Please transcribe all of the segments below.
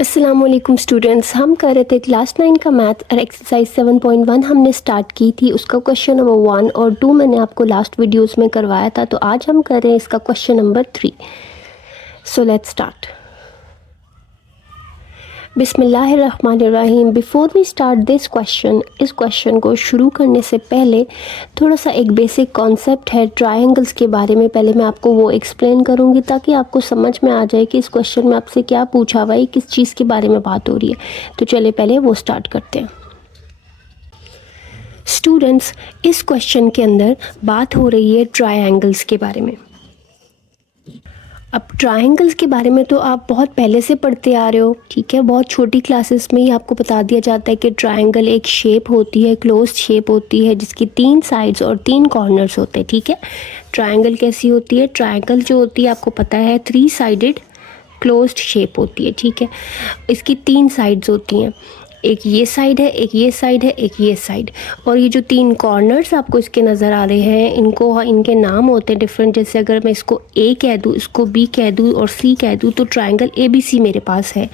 अस्सलाम वालेकुम स्टूडेंट्स, हम कर रहे थे क्लास 9 का मैथ और एक्सरसाइज 7.1 हमने स्टार्ट की थी। उसका क्वेश्चन नंबर 1 और 2 मैंने आपको लास्ट वीडियोस में करवाया था। तो आज हम कर रहे हैं इसका question number 3। So let's start. बिस्मिल्लाहिर्रहमानिर्रहीम। Before we start this question, इस क्वेश्चन को शुरू करने से पहले थोड़ा सा एक बेसिक कॉन्सेप्ट है ट्रायंगल्स के बारे में। पहले मैं आपको वो एक्सप्लेन करूँगी ताकि आपको समझ में आ जाए कि इस क्वेश्चन में आपसे क्या पूछा हुआ है, किस चीज़ के बारे में बात हो रही है। तो चलिए पहले वो स्टार्ट करते हैं। स्टूडेंट्स, इस क्वेश्चन के अंदर बात हो रही है ट्रायंगल्स के बारे में। अब ट्रायंगल्स के बारे में तो आप बहुत पहले से पढ़ते आ रहे हो, ठीक है। बहुत छोटी क्लासेस में ही आपको बता दिया जाता है कि ट्रायंगल एक शेप होती है, क्लोज्ड शेप होती है जिसकी 3 साइड्स और 3 कॉर्नर्स होते हैं, ठीक है। ट्रायंगल कैसी होती है? ट्रायंगल जो होती है आपको पता है 3 साइडेड क्लोज्ड शेप होती है, ठीक है। इसकी 3 साइड्स होती हैं, एक ये साइड है, एक ये साइड है, एक ये साइड। और ये जो 3 कॉर्नर्स आपको इसके नज़र आ रहे हैं, इनके नाम होते हैं डिफरेंट। जैसे अगर मैं इसको ए कह दूँ, इसको बी कह दूँ और सी कह दूँ, तो ट्रायंगल ए बी सी मेरे पास है।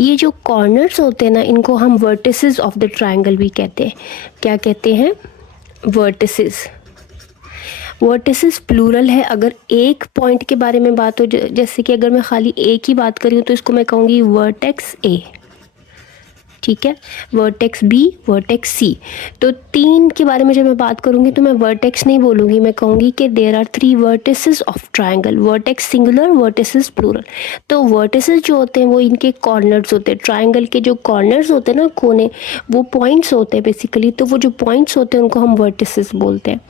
ये जो कॉर्नर्स होते हैं ना, इनको हम वर्टिसेस ऑफ द ट्रायंगल भी कहते हैं। क्या कहते हैं? वर्टिसेस। वर्टिसेस प्लूरल है। अगर एक पॉइंट के बारे में बात हो, जैसे कि अगर मैं खाली ए की बात करी हूँ तो इसको मैं कहूँगी वर्टेक्स ए, ठीक है। वर्टेक्स बी, वर्टेक्स सी। तो 3 के बारे में जब मैं बात करूँगी तो मैं वर्टेक्स नहीं बोलूँगी, मैं कहूँगी कि there are 3 vertices of triangle. Vertex singular, vertices plural. तो वर्टिसेस जो होते हैं वो इनके कॉर्नर्स होते हैं। ट्रायंगल के जो कॉर्नर्स होते हैं ना, कोने, वो पॉइंट्स होते हैं बेसिकली। तो वो जो पॉइंट्स होते हैं उनको हम वर्टिसेस बोलते हैं।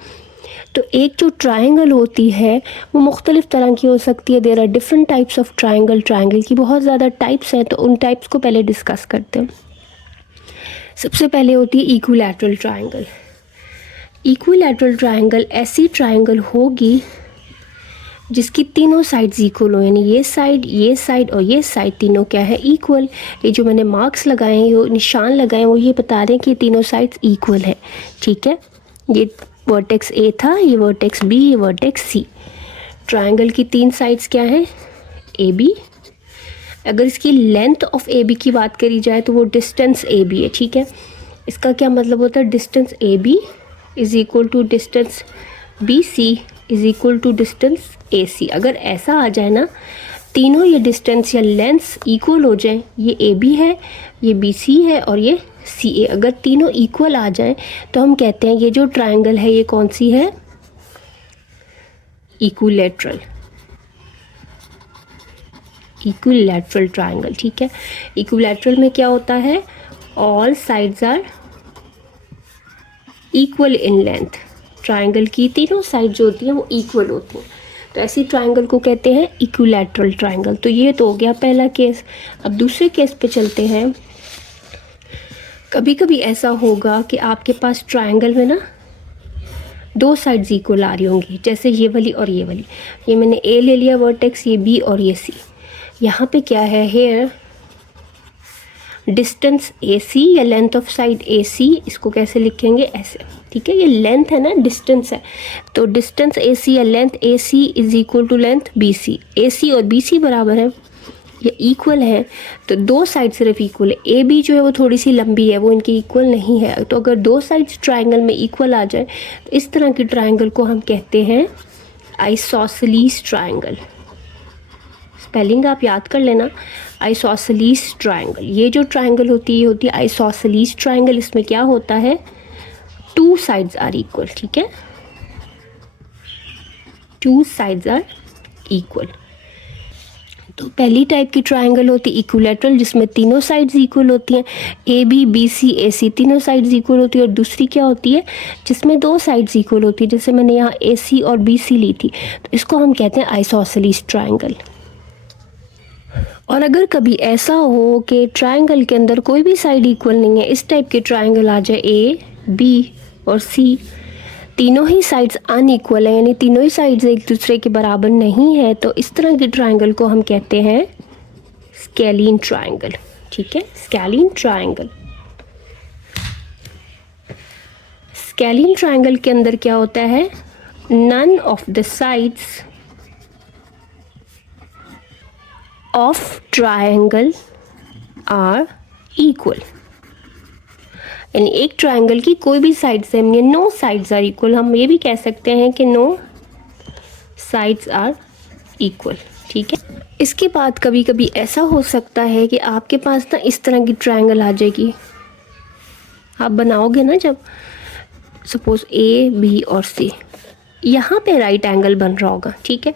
तो एक जो ट्रायंगल होती है वो मुख्तलिफ़ तरह की हो सकती है। There are different types of triangle. Triangle की बहुत ज़्यादा टाइप्स हैं, तो उन टाइप्स को पहले डिस्कस करते हैं। सबसे पहले होती है इक्विलैटरल ट्रायंगल। इक्विलैटरल ट्रायंगल ऐसी ट्रायंगल होगी जिसकी तीनों साइड्स इक्वल हो, यानी ये साइड और ये साइड तीनों क्या है? इक्वल। ये जो मैंने मार्क्स लगाए हैं, ये निशान लगाए हैं, वो ये बता रहे हैं कि तीनों साइड्स इक्वल है, ठीक है। ये वर्टेक्स ए था, ये वर्टेक्स बी, ये वर्टेक्स सी। ट्रायंगल की 3 साइड्स क्या हैं? A B. अगर इसकी लेंथ ऑफ ए बी की बात करी जाए तो वो डिस्टेंस ए बी है, ठीक है। इसका क्या मतलब होता है? Distance A B is equal to distance B C is equal to distance A C. अगर ऐसा आ जाए ना, तीनों ये डिस्टेंस या लेंथ्स इक्वल हो जाए, ये ए बी है, ये बी सी है और ये सी ए, अगर तीनों इक्वल आ जाए तो हम कहते हैं ये जो ट्रायंगल है ये कौन सी है? इक्विलैटरल। इक्विलैटरल ट्रायंगल, ठीक है। इक्विलैटरल में क्या होता है? All sides are equal in length. Triangle की तीनों साइड जो होती हैं वो इक्वल होती हैं, तो ऐसी ट्रायंगल को कहते हैं इक्विलैटरल ट्रायंगल। तो ये तो हो गया पहला केस। अब दूसरे केस पे चलते हैं। कभी कभी ऐसा होगा कि आपके पास ट्रायंगल में ना 2 साइड्स इक्वल आ रही होंगी, जैसे ये वाली और ये वाली। ये मैंने ए ले लिया वर्टेक्स, ये बी और ये सी। यहाँ पे क्या है? हेयर डिस्टेंस ए सी या लेंथ ऑफ साइड ए सी, इसको कैसे लिखेंगे? ऐसे, ठीक है। ये लेंथ है ना, डिस्टेंस है, तो डिस्टेंस ए सी या length A C is equal to length B C. A C और बी सी बराबर है, ये इक्वल है, तो 2 साइड सिर्फ इक्वल है। ए बी जो है वो थोड़ी सी लंबी है, वो इनकी इक्वल नहीं है। तो अगर 2 साइड्स ट्रायंगल में इक्वल आ जाए तो इस तरह की ट्रायंगल को हम कहते हैं आइसोसेलेस ट्रायंगल। स्पेलिंग आप याद कर लेना, आइसोसेलेस ट्रायंगल। ये जो ट्रायंगल होती है ये होती है आइसोसेलेस ट्रायंगल। इसमें क्या होता है? 2 साइड्स आर इक्वल, ठीक है। 2 साइड्स आर इक्वल। तो पहली टाइप की ट्रायंगल होती है इक्विलैटरल, जिसमें तीनों साइड्स इक्वल होती हैं। A B, B C, A सी तीनों साइड्स इक्वल होती है। और दूसरी क्या होती है? जिसमें 2 साइड्स इक्वल होती है, जैसे मैंने यहाँ ए सी और बी सी ली थी, तो इसको हम कहते हैं आइसोसेलेस ट्रायंगल। और अगर कभी ऐसा हो कि ट्रायंगल के अंदर कोई भी साइड इक्वल नहीं है, इस टाइप के ट्रायंगल आ जाए ए बी और सी, तीनों ही साइड्स अनइक्वल है, यानी तीनों ही साइड्स एक दूसरे के बराबर नहीं है, तो इस तरह के ट्रायंगल को हम कहते हैं स्केलीन ट्रायंगल, ठीक है। Scalene triangle. स्केलीन ट्रायंगल के अंदर क्या होता है? None of the sides of triangle are equal, यानी एक ट्राइंगल की कोई भी साइड सेम नहीं है, नो साइड्स आर इक्वल। हम ये भी कह सकते हैं कि नो साइड्स आर इक्वल, ठीक है। इसके बाद कभी कभी ऐसा हो सकता है कि आपके पास ना इस तरह की ट्राइंगल आ जाएगी, आप बनाओगे ना जब, सपोज ए बी और सी, यहाँ पे राइट एंगल बन रहा होगा, ठीक है।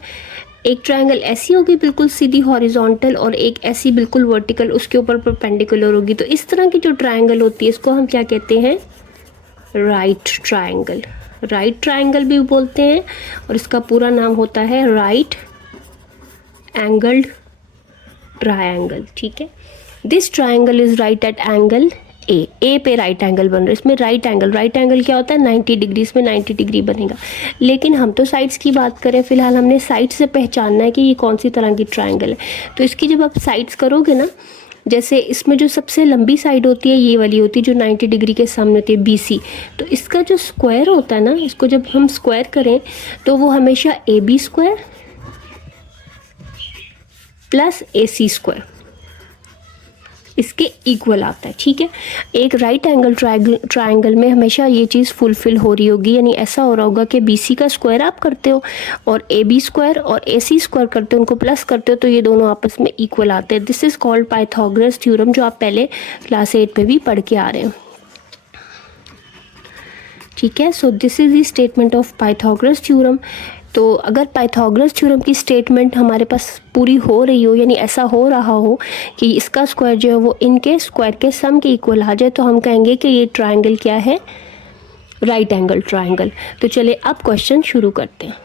एक ट्रायंगल ऐसी होगी बिल्कुल सीधी हॉरिजॉन्टल, और एक ऐसी बिल्कुल वर्टिकल उसके ऊपर परपेंडिकुलर होगी। तो इस तरह की जो ट्रायंगल होती है इसको हम क्या कहते हैं, राइट ट्रायंगल। राइट ट्रायंगल भी बोलते हैं, और इसका पूरा नाम होता है राइट एंगल्ड ट्रायंगल, ठीक है। This triangle is right at angle A पे राइट एंगल बन रहा है। इसमें राइट एंगल क्या होता है, 90 डिग्री, इसमें 90 डिग्री बनेगा। लेकिन हम तो साइड्स की बात करें, फिलहाल हमने साइड से पहचानना है कि ये कौन सी तरह की ट्रायंगल है। तो इसकी जब आप साइड्स करोगे ना, जैसे इसमें जो सबसे लंबी साइड होती है ये वाली होती है जो 90 डिग्री के सामने होती है, BC। तो इसका जो स्क्वायर होता है ना, इसको जब हम स्क्वायर करें तो वो हमेशा AB square plus AC square इसके इक्वल आता है, ठीक है। एक राइट एंगल ट्रायंगल में हमेशा ये चीज़ फुलफिल हो रही होगी, यानी ऐसा हो रहा होगा कि BC का स्क्वायर आप करते हो और AB स्क्वायर और AC स्क्वायर करते हो, उनको प्लस करते हो, तो ये दोनों आपस में इक्वल आते हैं। This is called Pythagoras theorem, जो आप पहले क्लास 8 में भी पढ़ के आ रहे हैं, ठीक है। So this is the statement of Pythagoras theorem. तो अगर पाइथागोरस थ्योरम की स्टेटमेंट हमारे पास पूरी हो रही हो, यानी ऐसा हो रहा हो कि इसका स्क्वायर जो है वो इनके स्क्वायर के सम के इक्वल आ जाए, तो हम कहेंगे कि ये ट्रायंगल क्या है, राइट एंगल ट्रायंगल। तो चलिए अब क्वेश्चन शुरू करते हैं।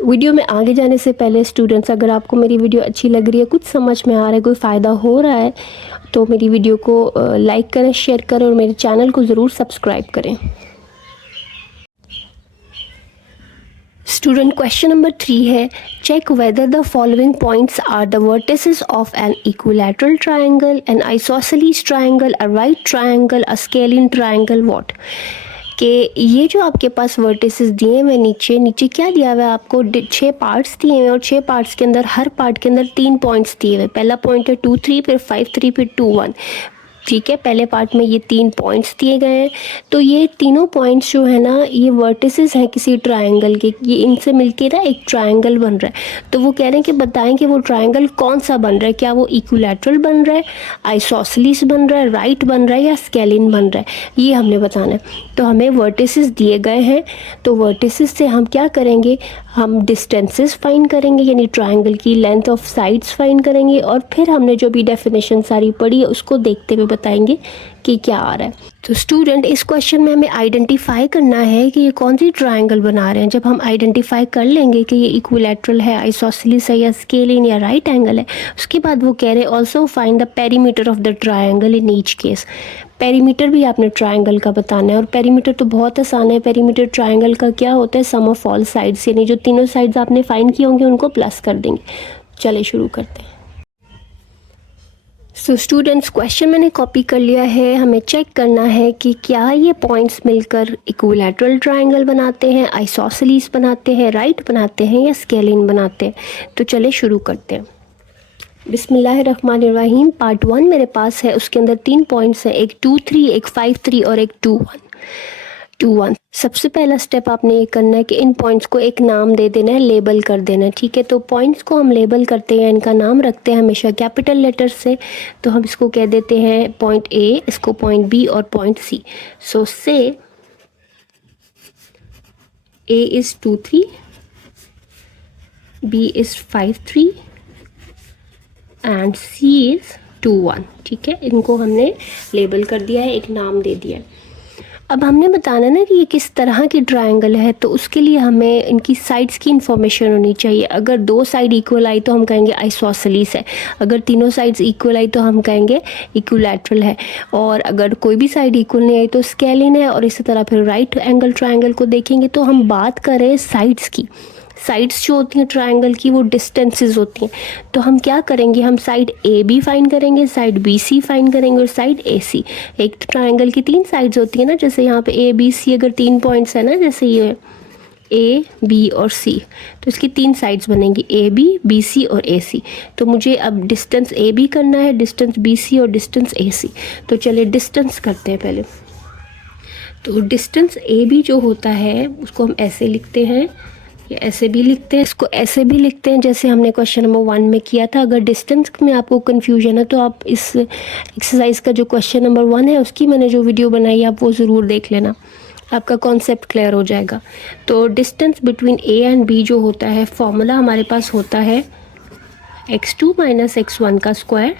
वीडियो में आगे जाने से पहले स्टूडेंट्स, अगर आपको मेरी वीडियो अच्छी लग रही है, कुछ समझ में आ रहा है, कोई फ़ायदा हो रहा है, तो मेरी वीडियो को लाइक करें, शेयर करें और मेरे चैनल को ज़रूर सब्सक्राइब करें। स्टूडेंट क्वेश्चन नंबर 3 है, check whether the following points are the vertices of an equilateral triangle, an isosceles triangle, a right triangle, a scalene triangle, what. कि ये जो आपके पास वर्टिसेस दिए हुए नीचे क्या दिया हुआ है आपको, 6 पार्ट्स दिए हुए और 6 पार्ट्स के अंदर हर पार्ट के अंदर 3 पॉइंट्स दिए हुए। पहला पॉइंट है 2 3, फिर 5 3, फिर 2 1, ठीक है। पहले पार्ट में ये 3 पॉइंट्स दिए गए हैं। तो ये तीनों पॉइंट्स जो है ना, ये वर्टिसेस हैं किसी ट्रायंगल के, ये इनसे मिलके ना एक ट्रायंगल बन रहा है। तो वो कह रहे हैं कि बताएं कि वो ट्रायंगल कौन सा बन रहा है, क्या वो इक्विलैटरल बन रहा है, आइसोसेलेस बन रहा है, राइट बन रहा है, या स्केलिन बन रहा है, ये हमने बताना है। तो हमें वर्टिसेस दिए गए हैं, तो वर्टिसेस से हम क्या करेंगे, हम डिस्टेंसेस फाइंड करेंगे, यानी ट्रायंगल की लेंथ ऑफ साइड्स फाइंड करेंगे, और फिर हमने जो भी डेफिनेशन सारी पढ़ी है उसको देखते हुए बताएंगे कि क्या आ रहा है। तो स्टूडेंट, इस क्वेश्चन में हमें आइडेंटिफाई करना है कि ये कौन सी ट्रायंगल बना रहे हैं। जब हम आइडेंटिफाई कर लेंगे कि ये इक्विलैटरल है, आइसोसेलेस है, या स्केलिन या राइट एंगल है, उसके बाद वो कह रहे हैं also find the perimeter of the triangle in each case. Perimeter भी आपने ट्रायंगल का बताना है, और पेरीमीटर तो बहुत आसान है। पेरीमीटर ट्रायंगल का क्या होता है, सम ऑफ ऑल साइड्स, यानी जो तीनों साइड्स आपने फाइंड किए होंगे उनको प्लस कर देंगे। चलिए शुरू करते हैं। सो स्टूडेंट्स, क्वेश्चन मैंने कॉपी कर लिया है। हमें चेक करना है कि क्या ये पॉइंट्स मिलकर इक्विलैटरल ट्रायंगल बनाते हैं, आइसोसेलेस बनाते हैं, राइट बनाते हैं, या स्केलिन बनाते हैं। तो चलिए शुरू करते हैं। बिस्मिल्लाहिर्रहमानिर्रहीम। पार्ट 1 मेरे पास है, उसके अंदर 3 पॉइंट्स हैं, एक 2 3, एक 5 3 और एक 2 1। सबसे पहला स्टेप आपने ये करना है कि इन पॉइंट्स को एक नाम दे देना है, लेबल कर देना है, ठीक है। तो पॉइंट्स को हम लेबल करते हैं, इनका नाम रखते हैं हमेशा कैपिटल लेटर से। तो हम इसको कह देते हैं पॉइंट A, इसको पॉइंट B और पॉइंट C। सो से A is 2 3, B is 5 3 and C is 2 1, ठीक है। इनको हमने लेबल कर दिया है, एक नाम दे दिया है। अब हमने बताना ना कि ये किस तरह की ट्रायंगल है, तो उसके लिए हमें इनकी साइड्स की इंफॉर्मेशन होनी चाहिए। अगर 2 साइड इक्वल आई तो हम कहेंगे आइसोसेलेस है, अगर तीनों साइड्स इक्वल आई तो हम कहेंगे इक्विलैटरल है, और अगर कोई भी साइड इक्वल नहीं आई तो स्केलिन है। और इसी तरह फिर राइट एंगल ट्रायंगल को देखेंगे तो हम बात करें साइड्स की। साइड्स जो होती हैं ट्रायंगल की वो डिस्टेंसेस होती हैं। तो हम क्या करेंगे, हम साइड ए बी फाइंड करेंगे, साइड बी सी फाइंड करेंगे और साइड ए सी। एक ट्रायंगल की 3 साइड्स होती है ना, जैसे यहाँ पे ए बी सी अगर 3 पॉइंट्स है ना, जैसे ये ए बी और सी, तो इसकी 3 साइड्स बनेंगी, ए बी, बी सी और ए सी। तो मुझे अब डिस्टेंस ए बी करना है, डिस्टेंस बी सी और डिस्टेंस ए सी। तो चलिए डिस्टेंस करते हैं पहले। तो डिस्टेंस ए बी जो होता है उसको हम ऐसे लिखते हैं, या ऐसे भी लिखते हैं, इसको ऐसे भी लिखते हैं जैसे हमने क्वेश्चन नंबर 1 में किया था। अगर डिस्टेंस में आपको कन्फ्यूजन है तो आप इस एक्सरसाइज का जो क्वेश्चन नंबर 1 है उसकी मैंने जो वीडियो बनाई है आप वो ज़रूर देख लेना, आपका कॉन्सेप्ट क्लियर हो जाएगा। तो distance between A and B जो होता है, फॉर्मूला हमारे पास होता है x2 माइनस x1 का square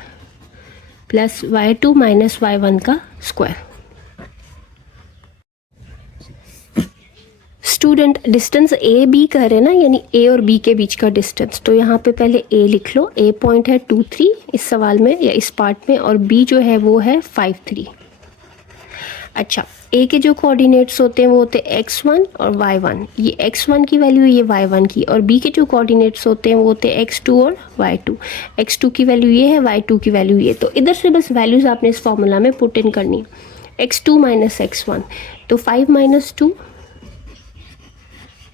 plus y2 minus y1 का square. Student distance A B कह रहे हैं ना, यानी ए और बी के बीच का डिस्टेंस। तो यहाँ पे पहले ए लिख लो, ए पॉइंट है 2 3 इस सवाल में या इस पार्ट में, और बी जो है वो है 5 3। अच्छा, ए के जो कोऑर्डिनेट्स होते हैं वो होते हैं x1 और y1, ये x1 की वैल्यू ये y1 की, और b के जो कोऑर्डिनेट्स होते हैं वो होते हैं x2 और y2, x2 की वैल्यू ये है, y2 की वैल्यू ये। तो इधर से बस वैल्यूज़ आपने इस फॉर्मूला में पुट इन करनी है। x2 माइनस x1, तो 5 माइनस 2,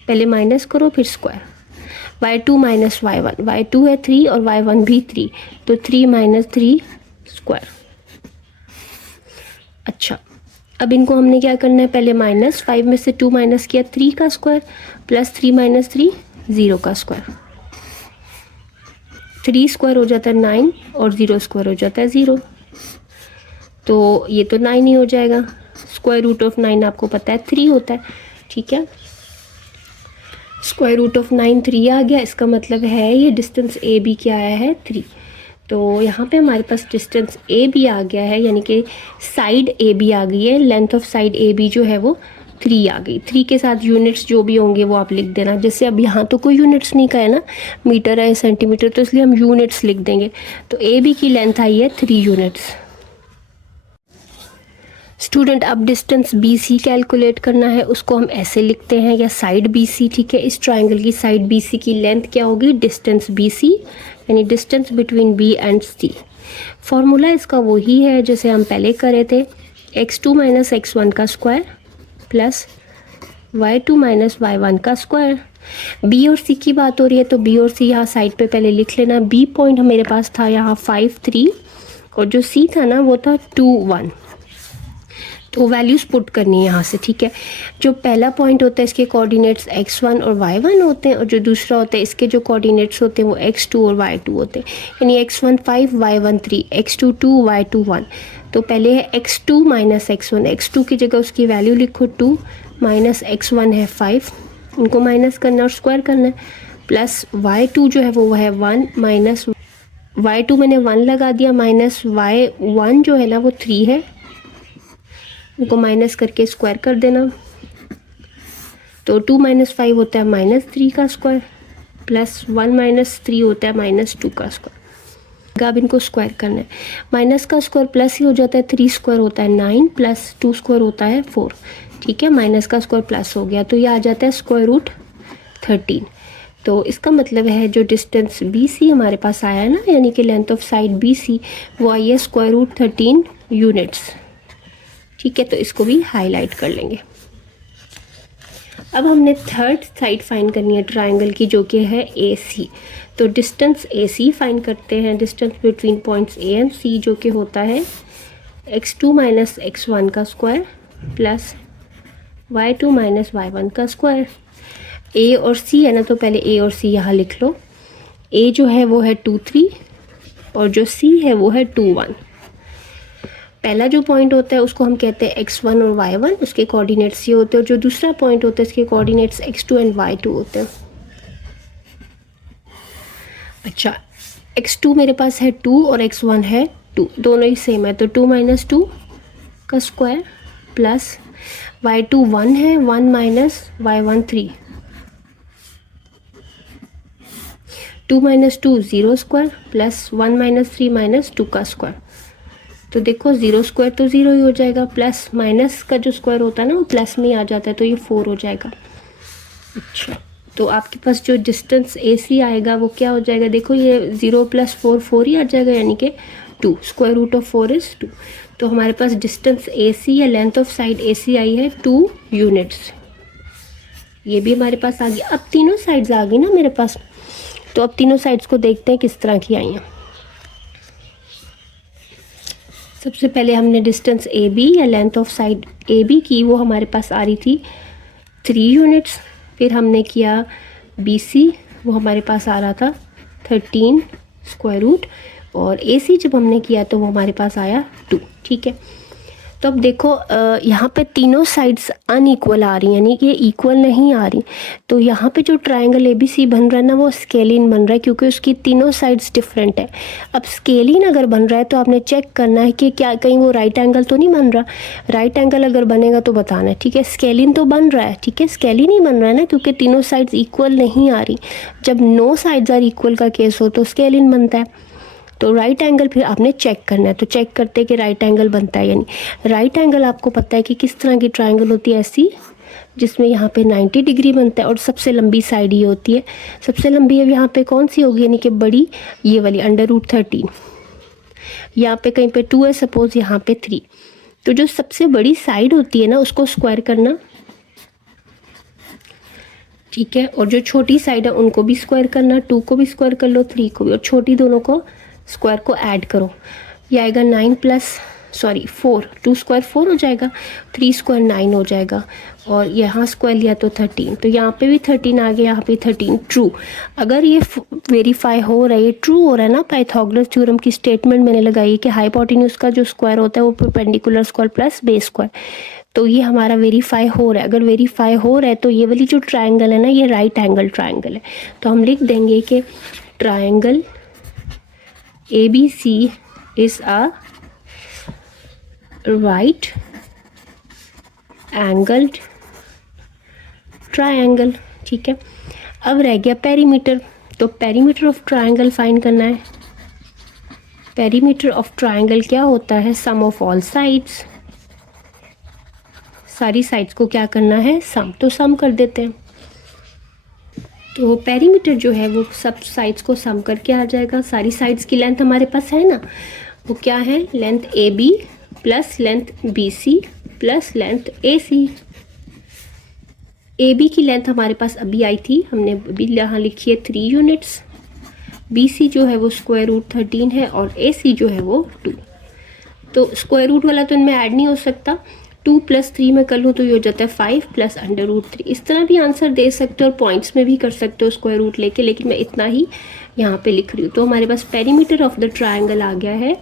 पहले माइनस करो फिर square, y2 minus y1, y2 है 3 और y1 भी 3, तो 3 माइनस 3 स्क्वायर। अच्छा, अब इनको हमने क्या करना है, पहले माइनस 5 में से 2 माइनस किया, 3 का स्क्वायर प्लस 3 माइनस 3 0 का स्क्वायर। 3 स्क्वायर हो जाता है 9 और 0 स्क्वायर हो जाता है 0, तो ये तो 9 ही हो जाएगा। स्क्वायर रूट ऑफ 9 आपको पता है 3 होता है, ठीक है। स्क्वायर रूट ऑफ 9 3 आ गया, इसका मतलब है ये डिस्टेंस ए बी क्या आया है 3। तो यहाँ पे हमारे पास डिस्टेंस ए बी आ गया है, यानी कि साइड ए बी आ गई है, length of side A B जो है वो 3 आ गई। 3 के साथ यूनिट्स जो भी होंगे वो आप लिख देना। जैसे अब यहाँ तो कोई यूनिट्स नहीं का है ना, मीटर है सेंटीमीटर, तो इसलिए हम यूनिट्स लिख देंगे। तो ए बी की लेंथ आई है 3 यूनिट्स। स्टूडेंट, अब डिस्टेंस बी सी कैलकुलेट करना है, उसको हम ऐसे लिखते हैं, या साइड बी सी, ठीक है। इस ट्राइंगल की साइड बी सी की लेंथ क्या होगी, डिस्टेंस बी सी, यानी distance between B and C. Formula इसका वही है जैसे हम पहले करे थे, x2 माइनस x1 का square plus y2 minus y1 का स्क्वायर। बी और सी की बात हो रही है तो बी और सी यहाँ साइड पे पहले लिख लेना। बी पॉइंट मेरे पास था यहाँ 5 3 और जो सी था ना वो था 2 1, तो वैल्यूज़ पुट करनी है यहाँ से, ठीक है। जो पहला पॉइंट होता है इसके कोऑर्डिनेट्स x1 और y1 होते हैं, और जो दूसरा होता है इसके जो कोऑर्डिनेट्स होते हैं वो x2 और y2 होते हैं, यानी x1 5 y1 3 x2 2 y2 1। तो पहले है x2 माइनस x1, x2 की जगह उसकी वैल्यू लिखो 2, माइनस x1 है 5, इनको माइनस करना और स्क्वायर करना है, प्लस y2 जो है वो है 1, माइनस y2 मैंने 1 लगा दिया, माइनस y1 जो है ना वो 3 है, इनको माइनस करके स्क्वायर कर देना। तो 2 माइनस 5 होता है माइनस 3 का स्क्वायर, प्लस 1 माइनस 3 होता है माइनस 2 का स्क्वायर। अब इनको स्क्वायर करना है, माइनस का स्क्वायर प्लस ही हो जाता है, 3 स्क्वायर होता है 9 प्लस 2 स्क्वायर होता है 4, ठीक है। माइनस का स्क्वायर प्लस हो गया तो ये आ जाता है स्क्वायर रूट 13। तो इसका मतलब है जो डिस्टेंस बी सी हमारे पास आया है ना, यानी कि length of side B C, वो आई है स्क्वायर रूट 13 यूनिट्स, ठीक है। तो इसको भी हाईलाइट कर लेंगे। अब हमने थर्ड साइड फाइंड करनी है ट्राइंगल की, जो कि है ए सी। तो डिस्टेंस ए सी फाइंड करते हैं, distance between points A and C, जो कि होता है x2 माइनस x1 का square plus y2 minus y1 का स्क्वायर। ए और सी है ना, तो पहले ए और सी यहाँ लिख लो। ए जो है वो है 2 3 और जो सी है वो है 2 1। पहला जो पॉइंट होता है उसको हम कहते हैं x1 और y1, उसके कोऑर्डिनेट्स ये होते हैं, और जो दूसरा पॉइंट होता है इसके कोऑर्डिनेट्स x2 एंड y2 होते हैं। अच्छा, x2 मेरे पास है 2 और x1 है 2, दोनों ही सेम है, तो 2 माइनस 2 का स्क्वायर प्लस y2 1 है, 1 minus y1 3, 2 minus 2 0 square plus 1 minus 3 minus 2 का स्क्वायर। तो देखो 0 स्क्वायर तो 0 ही हो जाएगा, प्लस माइनस का जो स्क्वायर होता है ना वो प्लस में ही आ जाता है, तो ये 4 हो जाएगा। अच्छा, तो आपके पास जो डिस्टेंस ए सी आएगा वो क्या हो जाएगा, देखो ये 0 प्लस 4 4 ही आ जाएगा, यानी कि 2, स्क्वायर रूट ऑफ 4 इज़ 2। तो हमारे पास डिस्टेंस ए सी या लेंथ ऑफ साइड ए सी आई है 2 यूनिट्स। ये भी हमारे पास आ गया। अब तीनों साइड्स आ गई ना मेरे पास, तो अब तीनों साइड्स को देखते हैं किस तरह की आई हैं। सबसे पहले हमने डिस्टेंस ए बी या length of side A B की, वो हमारे पास आ रही थी 3 यूनिट्स। फिर हमने किया बी सी, वो हमारे पास आ रहा था 13 स्क्वायर रूट, और ए सी जब हमने किया तो वो हमारे पास आया 2। ठीक है, तो अब देखो यहाँ पे तीनों साइड्स अनइक्वल आ रही हैं, यानी कि ये इक्वल नहीं आ रही। तो यहाँ पे जो ट्रायंगल ए बी सी बन रहा है ना, वो स्केलिन बन रहा है, क्योंकि उसकी तीनों साइड्स डिफरेंट है। अब स्केलिन अगर बन रहा है तो आपने चेक करना है कि क्या कहीं वो राइट एंगल तो नहीं बन रहा। राइट एंगल अगर बनेगा तो बताना है। ठीक है, स्केलिन तो बन रहा है, ठीक है, स्केलिन ही बन रहा है ना, क्योंकि तीनों साइड्स इक्वल नहीं आ रही। जब नो साइड्स आर इक्वल का केस हो तो स्केलिन बनता है। तो राइट एंगल फिर आपने चेक करना है, तो चेक करते हैं कि राइट एंगल बनता है, यानी राइट एंगल आपको पता है कि किस तरह की ट्रायंगल होती है, ऐसी जिसमें यहाँ पे 90 डिग्री बनता है और सबसे लंबी साइड ये होती है। सबसे लंबी अब यहाँ पे कौन सी होगी, यानी कि बड़ी, ये वाली √13। यहाँ पे कहीं पे 2 है सपोज, यहाँ पे 3। तो जो सबसे बड़ी साइड होती है ना, उसको स्क्वायर करना, ठीक है, और जो छोटी साइड है उनको भी स्क्वायर करना। 2 को भी स्क्वायर कर लो, 3 को भी, और छोटी दोनों को स्क्वायर को ऐड करो। ये आएगा 9 प्लस 4, 2 स्क्वायर 4 हो जाएगा, 3 स्क्वायर 9 हो जाएगा, और यहाँ स्क्वायर लिया तो 13। तो यहाँ पे भी 13 आ गया, यहाँ पे 13 ट्रू। अगर ये वेरीफाई हो रहा है, ये ट्रू हो रहा है ना, पाइथागोरस थ्योरम की स्टेटमेंट मैंने लगाई कि हाइपोटेन्यूज का जो स्क्वायर होता है वो perpendicular square plus base square, तो ये हमारा वेरीफाई हो रहा है। अगर वेरीफाई हो रहा है तो ये वाली जो ट्रायंगल है ना, ये राइट एंगल ट्रायंगल है। तो हम लिख देंगे कि triangle ABC is a right angled triangle। ठीक है, अब रह गया पेरीमीटर। तो पेरीमीटर ऑफ ट्रायंगल फाइंड करना है। पेरीमीटर ऑफ ट्रायंगल क्या होता है, सम ऑफ ऑल साइड्स। सारी साइड्स को क्या करना है, सम, तो सम कर देते हैं। तो पेरीमीटर जो है वो सब साइड्स को सम करके आ जाएगा। सारी साइड्स की लेंथ हमारे पास है ना, वो क्या है, length AB plus length BC plus length AC। AB की लेंथ हमारे पास अभी आई थी, हमने अभी यहाँ लिखी है 3 यूनिट्स। BC जो है वो √13 है, और AC जो है वो 2। तो स्क्वायर रूट वाला तो इनमें ऐड नहीं हो सकता, 2 + 3 में कर लो तो ये हो जाता है 5 + √3। इस तरह भी आंसर दे सकते हो, और पॉइंट्स में भी कर सकते हो स्क्वायर रूट लेके, लेकिन मैं इतना ही यहाँ पे लिख रही हूँ। तो हमारे पास पेरीमीटर ऑफ द ट्रायंगल आ गया है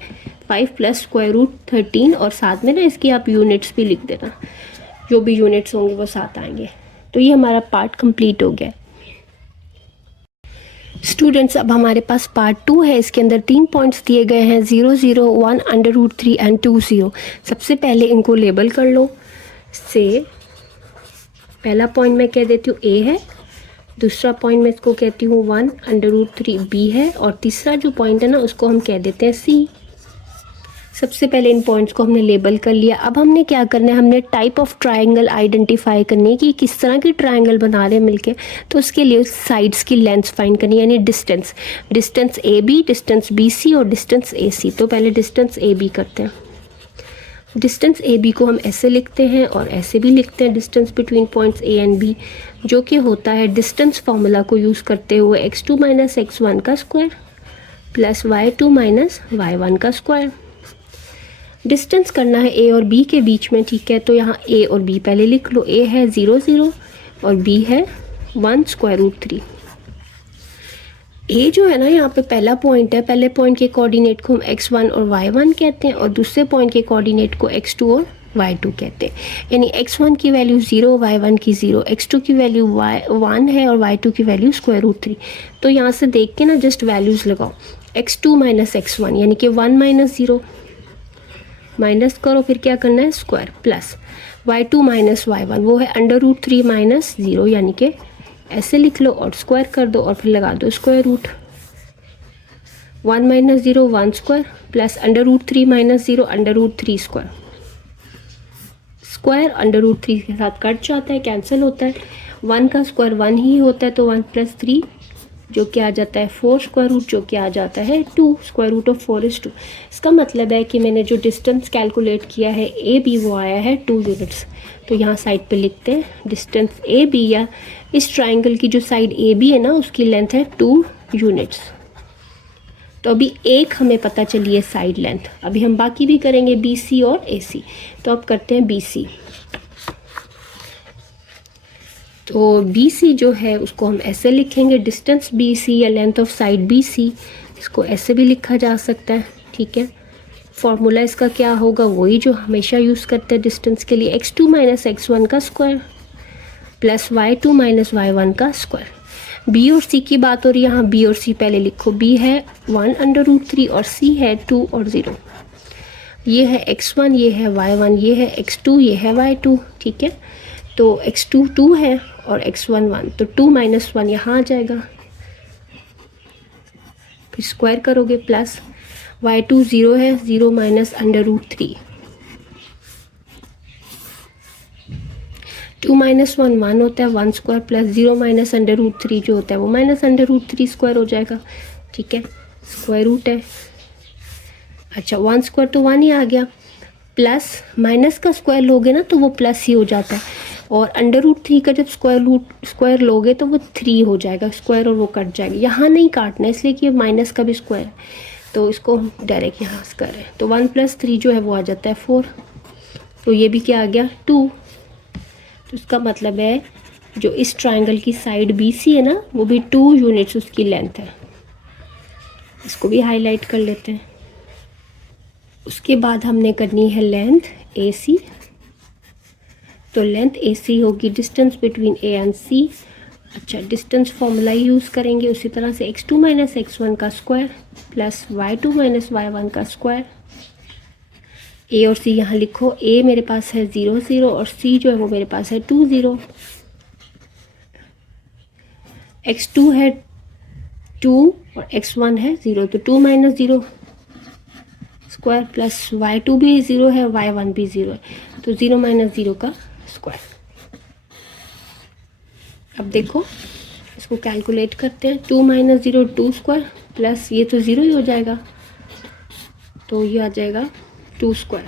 5 + √13, और साथ में ना इसकी आप यूनिट्स भी लिख देना, जो भी यूनिट्स होंगे वो साथ आएंगे। तो ये हमारा पार्ट कंप्लीट हो गया। स्टूडेंट्स, अब हमारे पास पार्ट 2 है। इसके अंदर 3 पॉइंट्स दिए गए हैं, 0, 0, 1, √3 एंड 2, 0। सबसे पहले इनको लेबल कर लो। से पहला पॉइंट मैं कह देती हूँ A है, दूसरा पॉइंट मैं इसको कहती हूँ 1 √3 B है, और तीसरा जो पॉइंट है ना उसको हम कह देते हैं C। सबसे पहले इन पॉइंट्स को हमने लेबल कर लिया। अब हमने क्या करना है, हमने टाइप ऑफ ट्रायंगल आइडेंटिफाई करनी है कि किस तरह की ट्रायंगल बना रहे हैं मिलके। तो उसके लिए साइड्स की लेंथ फाइंड करनी है, यानी distance, distance AB, distance BC और डिस्टेंस AC। तो पहले डिस्टेंस AB करते हैं। डिस्टेंस AB को हम ऐसे लिखते हैं और ऐसे भी लिखते हैं, distance between points A and B, जो कि होता है डिस्टेंस फार्मूला को यूज़ करते हुए x2 - x1 का स्क्वायर प्लस y2 - y1 का स्क्वायर। डिस्टेंस करना है A और B के बीच में, ठीक है। तो यहाँ A और B पहले लिख लो। A है 0, 0 और B है 1 √3। A जो है ना, यहाँ पे पहला पॉइंट है, पहले पॉइंट के कोऑर्डिनेट को हम x1 और y1 कहते हैं, और दूसरे पॉइंट के कोऑर्डिनेट को x2 और y2 कहते हैं। यानी x1 की वैल्यू 0, y1 की 0, x2 की वैल्यू 1 है और y2 की वैल्यू √3। तो यहाँ से देख के ना जस्ट वैल्यूज़ लगाओ, x2 - x1 यानी कि 1 - 0 माइनस करो, फिर क्या करना है, स्क्वायर, प्लस y2 - y1 वो है √3 - 0, यानी कि ऐसे लिख लो और स्क्वायर कर दो और फिर लगा दो square root. 1 - 0 1 square plus √3 - 0 √3 square. Square √3 के साथ कट जाता है, कैंसिल होता है। 1 का स्क्वायर 1 ही होता है, तो 1 + 3 जो कि आ जाता है 4 स्क्वायर रूट, जो कि आ जाता है 2 स्क्वायर रूट ऑफ 4 इज 2। इसका मतलब है कि मैंने जो डिस्टेंस कैलकुलेट किया है ए बी वो आया है 2 यूनिट्स। तो यहाँ साइड पे लिखते हैं डिस्टेंस ए बी, या इस ट्राइंगल की जो साइड ए बी है ना उसकी लेंथ है 2 यूनिट्स। तो अभी एक हमें पता चली है साइड लेंथ, अभी हम बाकी भी करेंगे बी सी और ए सी। तो अब करते हैं बी सी। तो बी सी जो है उसको हम ऐसे लिखेंगे, डिस्टेंस बी सी या length of side B C, इसको ऐसे भी लिखा जा सकता है, ठीक है। फॉर्मूला इसका क्या होगा, वही जो हमेशा यूज़ करते हैं डिस्टेंस के लिए, x2 माइनस x1 का square plus y2 minus y1 का स्क्वायर। बी और सी की बात हो रही है, यहाँ बी और सी पहले लिखो, बी है 1/√3 और सी है 2 और 0। ये है x1, ये है y1, ये है x2, ये है y2, ठीक है। तो x2 2 है और x1 1, तो 2 माइनस 1 यहाँ आ जाएगा, फिर स्क्वायर करोगे प्लस y2 0 है, 0 माइनस √3, 2 माइनस 1 1 होता है, 1 स्क्वायर प्लस 0 माइनस √3 जो होता है वो माइनस √3 स्क्वायर हो जाएगा, ठीक है। स्क्वायर रूट है, अच्छा 1 स्क्वायर तो 1 ही आ गया, प्लस माइनस का स्क्वायर लोगे ना तो वो प्लस ही हो जाता है, और √3 का जब स्क्वायर लोगे तो वो 3 हो जाएगा स्क्वायर, और वो कट जाएगा। यहाँ नहीं काटना इसलिए कि माइनस का भी स्क्वायर है, तो इसको हम डायरेक्ट यहाँ से कर रहे हैं। तो 1 + 3 जो है वो आ जाता है 4, तो ये भी क्या आ गया 2। तो इसका मतलब है जो इस ट्राइंगल की साइड बी सी है ना वो भी 2 यूनिट्स उसकी लेंथ है। इसको भी हाईलाइट कर लेते हैं। उसके बाद हमने करनी है लेंथ ए सी। तो लेंथ ए सी होगी डिस्टेंस बिटवीन ए एंड सी। अच्छा, डिस्टेंस फॉर्मूला यूज़ करेंगे उसी तरह से, x2 माइनस x1 का square plus y2 minus y1 का स्क्वायर। ए और सी यहाँ लिखो, ए मेरे पास है 0 0 और सी जो है वो मेरे पास है 2 0। x2 है 2 और x1 है 0, तो 2 माइनस 0 स्क्वायर प्लस y2 भी 0 है, y1 भी 0 है, तो 0 माइनस 0 का स्क्वायर। अब देखो इसको कैलकुलेट करते हैं, 2 माइनस 0 2 स्क्वायर प्लस ये तो 0 ही हो जाएगा, तो ये आ जाएगा 2 स्क्वायर,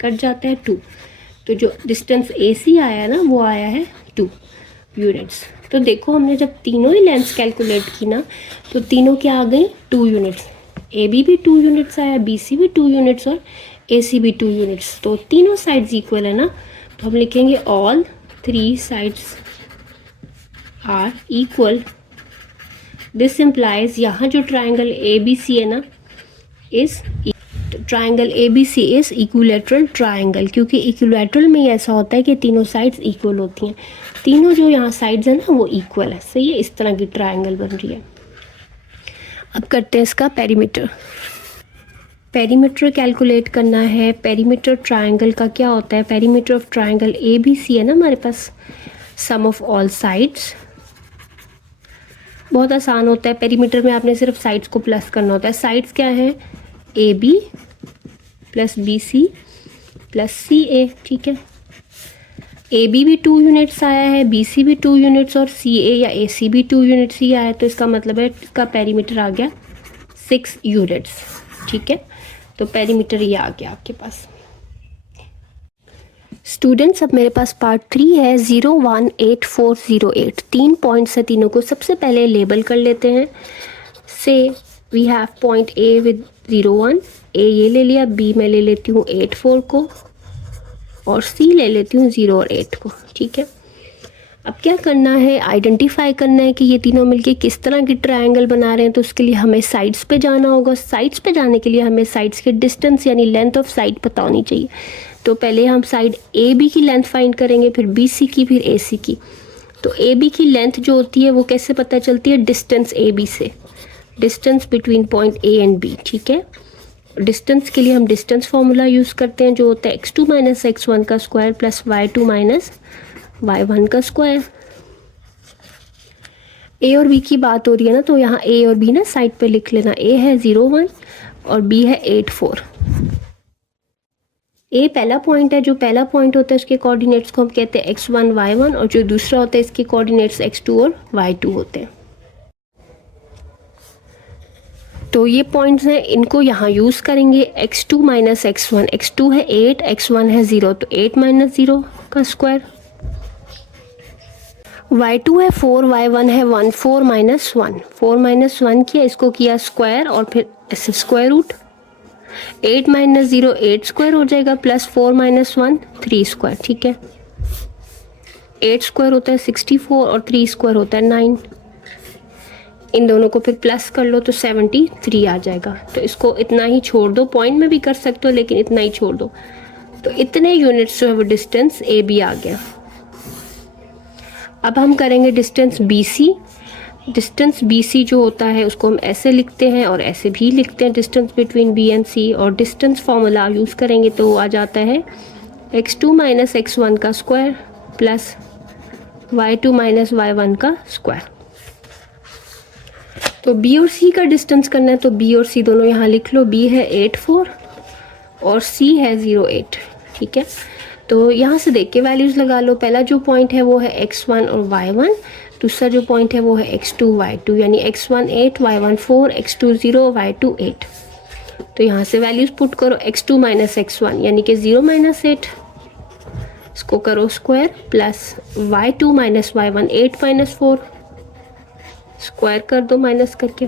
कट जाता है 2। तो जो डिस्टेंस ए सी आया है ना वो आया है 2 यूनिट्स। तो देखो हमने जब तीनों ही लेंथ्स कैलकुलेट की ना तो तीनों क्या आ गई 2 यूनिट्स। ए बी भी 2 यूनिट्स आया, बी सी भी 2 यूनिट्स और ए सी भी 2 यूनिट्स। तो तीनों साइड्स इक्वल है ना, तो हम लिखेंगे all 3 sides are equal. This implies यहाँ जो ट्राइंगल ए बी सी है ना is triangle A B C is equilateral triangle, क्योंकि इक्विलैटरल में ऐसा होता है कि तीनों साइड्स इक्वल होती हैं। तीनों जो यहाँ साइड्स हैं ना वो इक्वल है, सही है, इस तरह की ट्राइंगल बन रही है। अब करते हैं इसका पेरीमीटर। पेरीमीटर कैलकुलेट करना है। पेरीमीटर ट्राइंगल का क्या होता है, perimeter of triangle A B C है ना हमारे पास, सम ऑफ ऑल साइड्स। बहुत आसान होता है, पेरीमीटर में आपने सिर्फ साइड्स को प्लस करना होता है। साइड्स क्या है, A B plus B C plus C A, ठीक है। ए बी भी 2 यूनिट्स आया है, बी सी भी 2 यूनिट्स और सी ए या ए सी भी 2 यूनिट्स ही आया है, तो इसका मतलब है इसका पेरीमीटर आ गया 6 यूनिट्स, ठीक है। तो पेरीमीटर ये आ गया आपके पास। स्टूडेंट्स अब मेरे पास पार्ट 3 है 0 1 8 4 0 8। 3 पॉइंट्स है, तीनों को सबसे पहले लेबल कर लेते हैं। Say we have point A with 0 1, A ये ले लिया, बी मैं ले लेती हूँ 8 4 को और सी ले लेती हूँ 0 और 8 को, ठीक है। अब क्या करना है, आइडेंटिफाई करना है कि ये तीनों मिलके किस तरह की ट्रायंगल बना रहे हैं। तो उसके लिए हमें साइड्स पे जाना होगा। साइड्स पे जाने के लिए हमें साइड्स के डिस्टेंस यानी लेंथ ऑफ साइड पता होनी चाहिए। तो पहले हम साइड ए बी की लेंथ फाइंड करेंगे, फिर बी सी की, फिर ए सी की। तो ए बी की लेंथ जो होती है वो कैसे पता चलती है, डिस्टेंस ए बी से, distance between point A and B, ठीक है। डिस्टेंस के लिए हम डिस्टेंस फार्मूला यूज़ करते हैं जो होता है x2 माइनस x1 का square plus y2 minus y1 का स्क्वायर। ए और बी की बात हो रही है ना, तो यहाँ ए और बी ना साइड पे लिख लेना। ए है 0 1 और बी है 8 4। ए पहला पॉइंट है, जो पहला पॉइंट होता है उसके कोऑर्डिनेट्स को हम कहते हैं x1 y1, और जो दूसरा होता है इसके कोऑर्डिनेट्स x2 और y2 होते हैं। तो ये पॉइंट्स हैं, इनको यहाँ यूज़ करेंगे। x2 माइनस x1, x2 है 8, x1 है 0, तो 8 माइनस 0 का स्क्वायर। y2 है 4, y1 है 1, 4 माइनस 1, 4 माइनस 1 किया, इसको किया स्क्वायर और फिर ऐसे स्क्वायर रूट। 8 माइनस 0 8 स्क्वायर हो जाएगा, प्लस 4 माइनस 1 3 स्क्वायर, ठीक है। 8 स्क्वायर होता है 64 और 3 स्क्वायर होता है 9। इन दोनों को फिर प्लस कर लो तो 73 आ जाएगा। तो इसको इतना ही छोड़ दो, पॉइंट में भी कर सकते हो लेकिन इतना ही छोड़ दो। तो इतने यूनिट्स जो है वो डिस्टेंस ए बी आ गया। अब हम करेंगे distance B C. Distance B C जो होता है उसको हम ऐसे लिखते हैं और ऐसे भी लिखते हैं, डिस्टेंस बिटवीन बी एंड सी। और डिस्टेंस फॉर्मूला यूज़ करेंगे तो आ जाता है x2 माइनस x1 का square plus y2 minus y1 का स्क्वायर। तो बी और सी का डिस्टेंस करना है तो बी और सी दोनों यहाँ लिख लो। बी है 8 4 और सी है 0 8, ठीक है। तो यहाँ से देख के वैल्यूज़ लगा लो। पहला जो पॉइंट है वो है x1 और y1, दूसरा जो पॉइंट है वो है x2 y2, यानी x1 8 y1 4 x2 0 y2 8। तो यहाँ से वैल्यूज़ पुट करो। x2 माइनस x1 यानी कि 0 माइनस 8, इसको करो square, plus y2 minus y1 8 minus 4, square कर दो माइनस करके।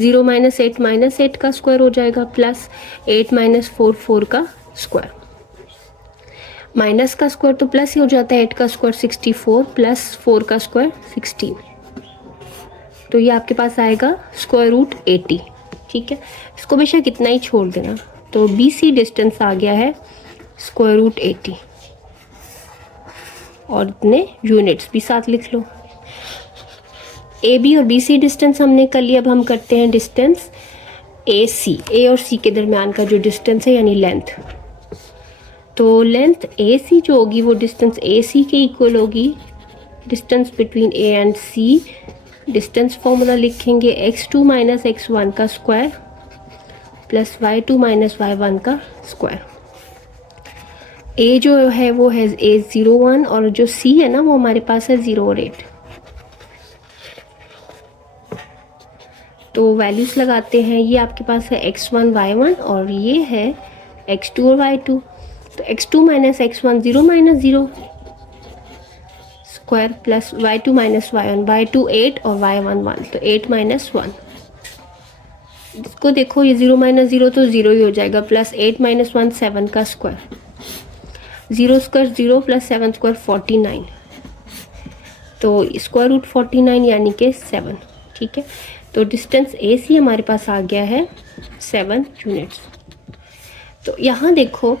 0 माइनस 8 का स्क्वायर हो जाएगा, प्लस 8 माइनस 4 4 का स्क्वायर। माइनस का स्क्वायर तो प्लस ही हो जाता है, 8 का स्क्वायर 64 प्लस 4 का स्क्वायर 16। तो ये आपके पास आएगा स्क्वायर रूट 80, ठीक है। इसको बेशक कितना ही छोड़ देना। तो बी सी डिस्टेंस आ गया है स्क्वायर रूट 80 और इतने यूनिट्स भी साथ लिख लो। ए बी और बी सी डिस्टेंस हमने कर लिया। अब हम करते हैं डिस्टेंस ए सी। ए और सी के दरमियान का जो डिस्टेंस है यानी लेंथ। तो लेंथ ए सी जो होगी वो डिस्टेंस ए सी के इक्वल होगी distance between A and C. Distance formula लिखेंगे x2 माइनस x1 का square plus y2 minus y1 का स्क्वायर। ए जो है वो है A01 और जो सी है ना वो हमारे पास है 0 और 8। तो वैल्यूज़ लगाते हैं। ये आपके पास है x1 y1 और ये है x2 और y2। तो x2 minus x1 0 minus 0 square plus y2 minus y1, y2 8 और y1 1, तो 8 माइनस 1। इसको देखो, ये 0 माइनस 0 तो 0 ही हो जाएगा, प्लस 8 माइनस 1 7 का स्क्वायर। 0 स्क्वायर 0 प्लस 7 स्क्वायर 49, तो स्क्वायर रूट 49 यानी कि 7, ठीक है। तो डिस्टेंस ए सी हमारे पास आ गया है 7 यूनिट्स। तो यहाँ देखो